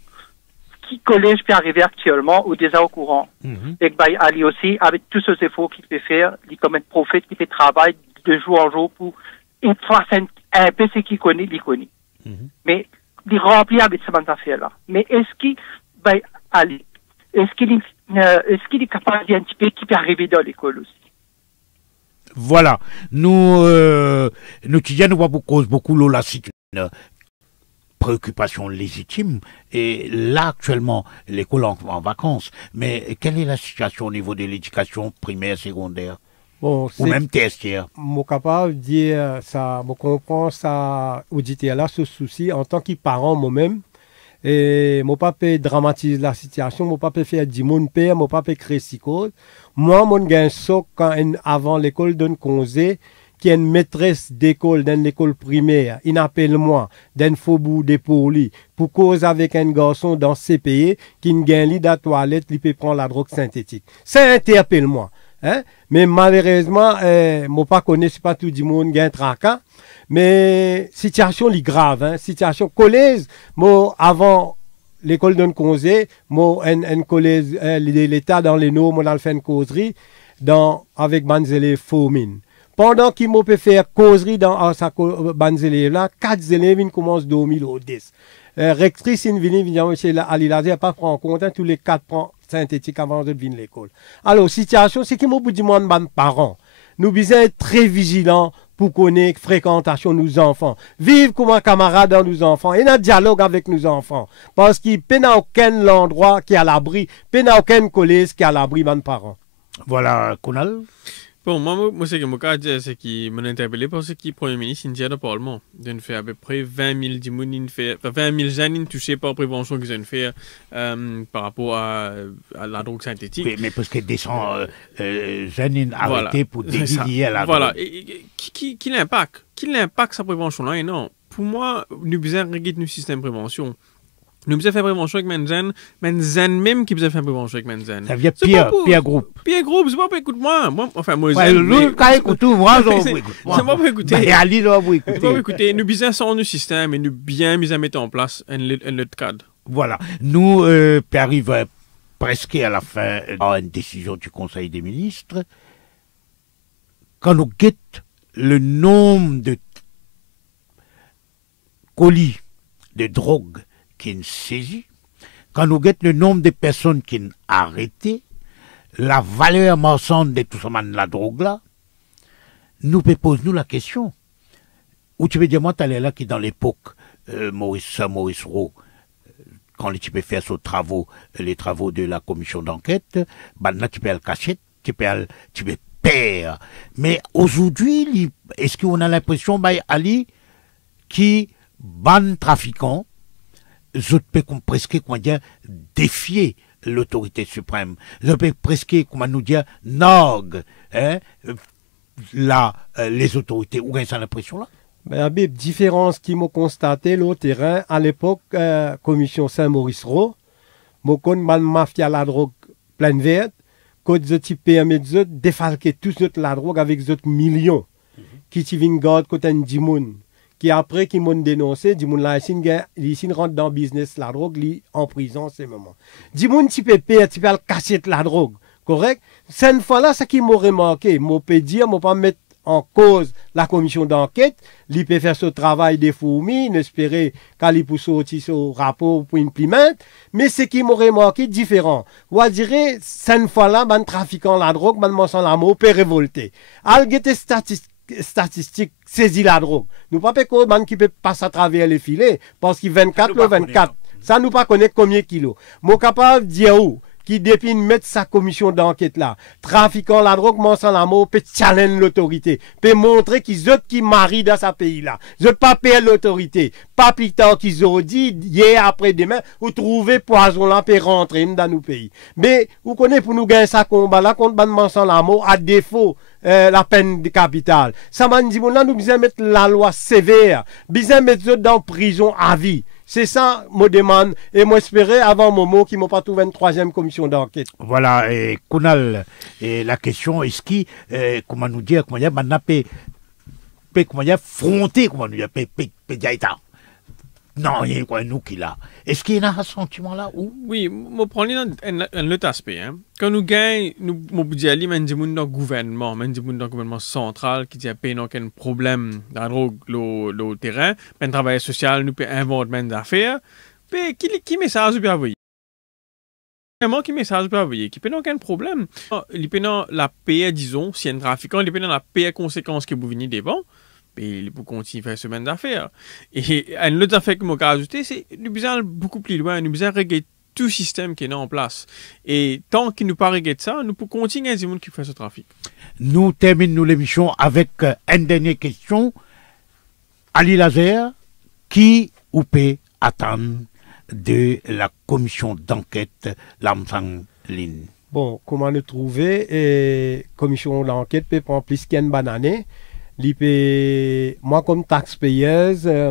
qui collège peut arriver actuellement ou déjà au courant. Et que Ali aussi, avec tous ces efforts qu'il peut faire, il est comme un prophète qui fait travail de jour en jour pour faire un peu ce qu'il connaît, il connaît. Mais il remplit avec ces bonnes affaires-là. Mais est-ce qu'il Ali, est-ce qu'il est capable d'anticiper qui peut arriver dans l'école aussi? Voilà. Nous étudiants, nous voyons beaucoup la situation. Préoccupation légitime, et là actuellement l'école en vacances, mais quelle est la situation au niveau de l'éducation primaire, secondaire, ou même tertiaire? Je suis capable de dire ça, je comprends ça, auditeur là, ce souci en tant que parent moi-même, et je ne peux pas dramatiser la situation, je ne peux pas faire du monde père, je ne peux pas créer psychose. Moi, j'ai un soc avant l'école d'un conseil, qui est une maîtresse d'école dans l'école primaire, il appelle moi d'un faubourg de Poli pour cause avec un garçon dans CPE qui ne gagne de la toilette, il peut prendre la drogue synthétique. Ça interpelle moi. Hein? Mais malheureusement, moi pas connais pas tout le monde qui a un tracas, mais situation est grave. Hein? Situation collège, moi avant l'école d'un conseil, moi un collège l'État dans les noms, moi fait une causerie avec Banzele Fomine. Pendant qu'il m'a fait faire causerie dans sa bande élèves là, 4 élèves commencent à dormir au 10. Rectrice in vini vient monsieur Ali Lazer pas prendre en compte tous les 4 points synthétiques avant de venir l'école. Alors situation c'est qu'il m'a dit moi ban parents. Nous besoin être très vigilants pour connaître fréquentation de nos enfants. Vivre comme un camarade dans nos enfants et un dialogue avec nos enfants parce qu'il n'y a aucun endroit qui est à l'abri, il n'y a aucun collège qui est à l'abri ban parents. Voilà, Konal. Bon, moi, ce que je veux dire, c'est qu'il m'a interpellé parce que le Premier ministre India de Parlement a fait à peu près 20 000 jeunes touchés par la prévention qu'ils ont fait par rapport à la drogue synthétique. Oui, mais parce que des jeunes arrêtés pour dédier à la drogue. Voilà. Et qui l'impact? Qui l'impact sa prévention-là? Et non, pour moi, nous devons regarder notre système de prévention. Nous devons faire prévention avec Menzen même qui devons faire prévention avec Menzen. Ça vient pire groupe. Pire groupe, c'est pas pour écouter moi. Enfin, moi, quand écoute tout, moi, c'est pas pour écouter. Mais Ali doit vous écouter. Pas écouter. Nous devons sur le système et nous bien mettre en place un cadre. Voilà. Nous arrivons presque à la fin d'une décision du Conseil des ministres. Quand nous guettons le nombre de colis de drogue qui sont saisis, quand nous guettons le nombre de personnes qui sont arrêtées, la valeur marchande de tout ça, la drogue là, nous posons la question. Ou tu veux dire, moi, tu es là qui dans l'époque Maurice Rowe, quand tu peux faire les travaux de la commission d'enquête, là, tu peux le cacher, tu peux perdre. Mais aujourd'hui, est-ce qu'on a l'impression, Ali, qui ban trafiquants, je peux presque, comment dire, défier l'autorité suprême. Je peux presque, comment nous dire, nog, hein, les autorités. Où est-ce l'impression-là? Ben, différence qui m'ont constaté au terrain, à l'époque, commission Saint-Maurice-Ro, mon mafia la drogue pleine verte, quand je permis de défalquer toute la drogue avec d'autres millions, qui viennent garder côté Dimoun, qui après qui m'ont dénoncé, Dimoun là, ils rentrent dans le business la drogue, en prison, c'est moment. Dimoun, tu peux payer, tu peux casser la drogue, correct? Cette fois-là, ce qui m'a remarqué, je peux dire, je pas mettre en cause la commission d'enquête, il peut faire ce travail des fourmis, n'espérer qu'elle peut sortir ce rapport pour implémenter, mais ce qui m'a remarqué différent. On dirait, cette fois-là, ben trafiquant la drogue, ben mensonge la mot, peut révolter. Al des statistiques saisit la drogue. Nous pas que man qui peut passer à travers les filets, parce qu'il 24 le 24. Ça nous pas connaît combien de kilos. Moi capable de dire où qui depuis mettre sa commission d'enquête là, trafiquant la drogue, mensonge la mot, peut challenge l'autorité, peut montrer qu'ils autres qui marient dans ce pays là. Ils autres pas payer l'autorité. Pas plus tard qu'ils ont dit, hier après demain, vous trouvez poison là, peut rentrer dans nos pays. Mais, vous connaissez pour nous gagner ça combat là, contre ban mensonge la mot, à défaut, la peine de capitale. Ça m'a dit, là, nous besoin mettre la loi sévère, besoin mettre eux dans prison à vie. C'est ça, me demande, et moi espérais avant Momo qui m'a pas trouvé une troisième commission d'enquête. Voilà, et Kounal, et la question, est-ce qu'il, comment nous dire, comment dire, maintenant, comment dire, fronter, comment nous dire, pédiaïta. Non, il y a quoi, nous qui là. Est-ce qu'il y a un sentiment là ou? Oui, je prends un autre aspect. Hein. Quand nous gagnons, nous disons dans le gouvernement, dans le gouvernement central, qui dit qu'il y a un problème dans la drogue, le terrain, le travail social, nous peut inventer des affaires. Mais qui message peut envoyer? Vraiment, qui message peut envoyer? Qui peut aucun problème? Il peut la paix, disons, si un trafiquant, il peut la paix conséquences que vous venez devant. Et il peut continuer à faire semaine d'affaires. Et une autre affaire que je vais ajouter, c'est que nous besoin beaucoup plus loin, nous besoin régler tout le système qui est en place. Et tant qu'il nous pas régler ça, nous pouvons continuer à dire qui fait ce trafic. Nous terminons l'émission avec une dernière question. Ali Lazer, qui ou peut attendre de la commission d'enquête Lamsang Lin? Bon, comment le trouver? Commission d'enquête peut prendre plus qu'une bonne année. Moi, comme taxpayeuse, je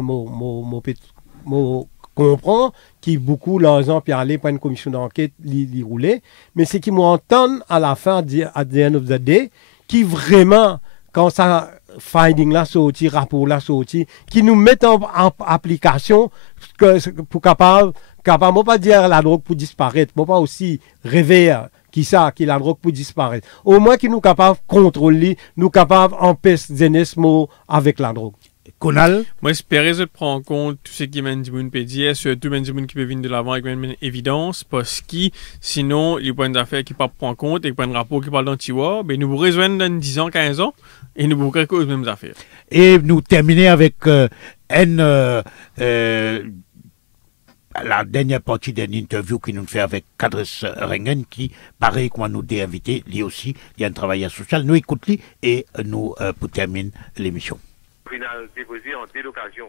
comprends qu'il beaucoup l'argent pour aller pour une commission d'enquête, l'y rouler. Mais c'est qu'ils m'entendent à la fin, à the end of the day, qui vraiment, quand ça finding là sorti, rapport là sorti, qui nous mettent en application pour capable, moi pas dire la drogue pour disparaître, moi pas aussi rêver. Qui la drogue pour disparaître. Au moins qui nous capable de contrôler, nous capable d'empêcher jeunesse avec la drogue. Konal? Moi, j'espère que prendre en compte tout ce qui m'a dit, surtout qui peut venir de l'avant avec une évidence, parce que sinon, les points d'affaires qui ne prennent pas en compte et qui prennent un rapport qui parle d'antiwa, ben nous vous rejoignons dans 10 ans, 15 ans, et nous vous créons les mêmes affaires. Et nous terminer avec la dernière partie d'une interview que nous fait avec Kadres Rengen, qui, pareil, comme nous a invité, lui aussi, il y a un travailleur social. Nous écoutons et nous pour terminer l'émission. Au final, déposé en délocalisation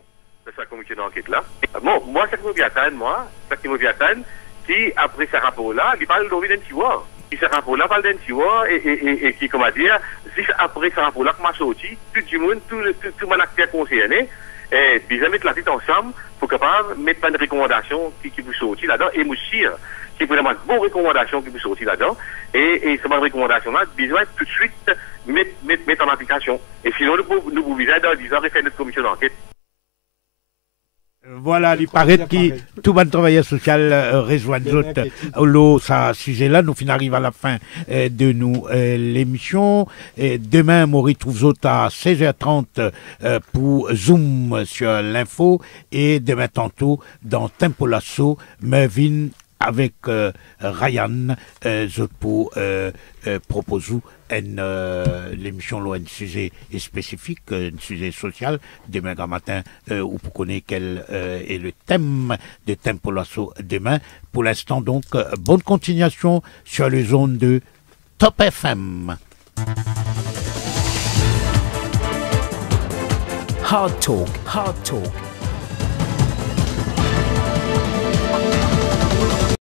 de sa commission d'enquête-là. Bon, moi, ça qui me vient attendre, qui, après ce rapport-là, il parle d'origine d'un tiwa. Et ce rapport-là parle d'un tiwa et qui, comment dire, si après ce rapport-là, comme a sorti, tout le monde, tout le monde acteur concerné, et bien mettre la tête ensemble pour capable mettre pas de recommandations qui vous sortir là-dedans et Moussir qui est vraiment de bonnes recommandations qui vous sortir là-dedans et ces bonnes recommandations-là besoin tout de suite mettre en application et sinon nous vous visons dans 10 ans et faire notre commission d'enquête. Voilà, il paraît que tout le travailleur social rejoint l'autre ça sujet-là. Nous arrivons à la fin de l'émission. Demain, on retrouve à 16h30 pour Zoom sur l'info. Et demain tantôt, dans Tempo Lasso, Mervyn avec Ryan, je pour proposer l'émission là, un sujet spécifique, un sujet social, demain matin, où vous connaissez quel est le thème de Tempo Lasso demain. Pour l'instant, donc, bonne continuation sur les zones de Top FM. Hard Talk.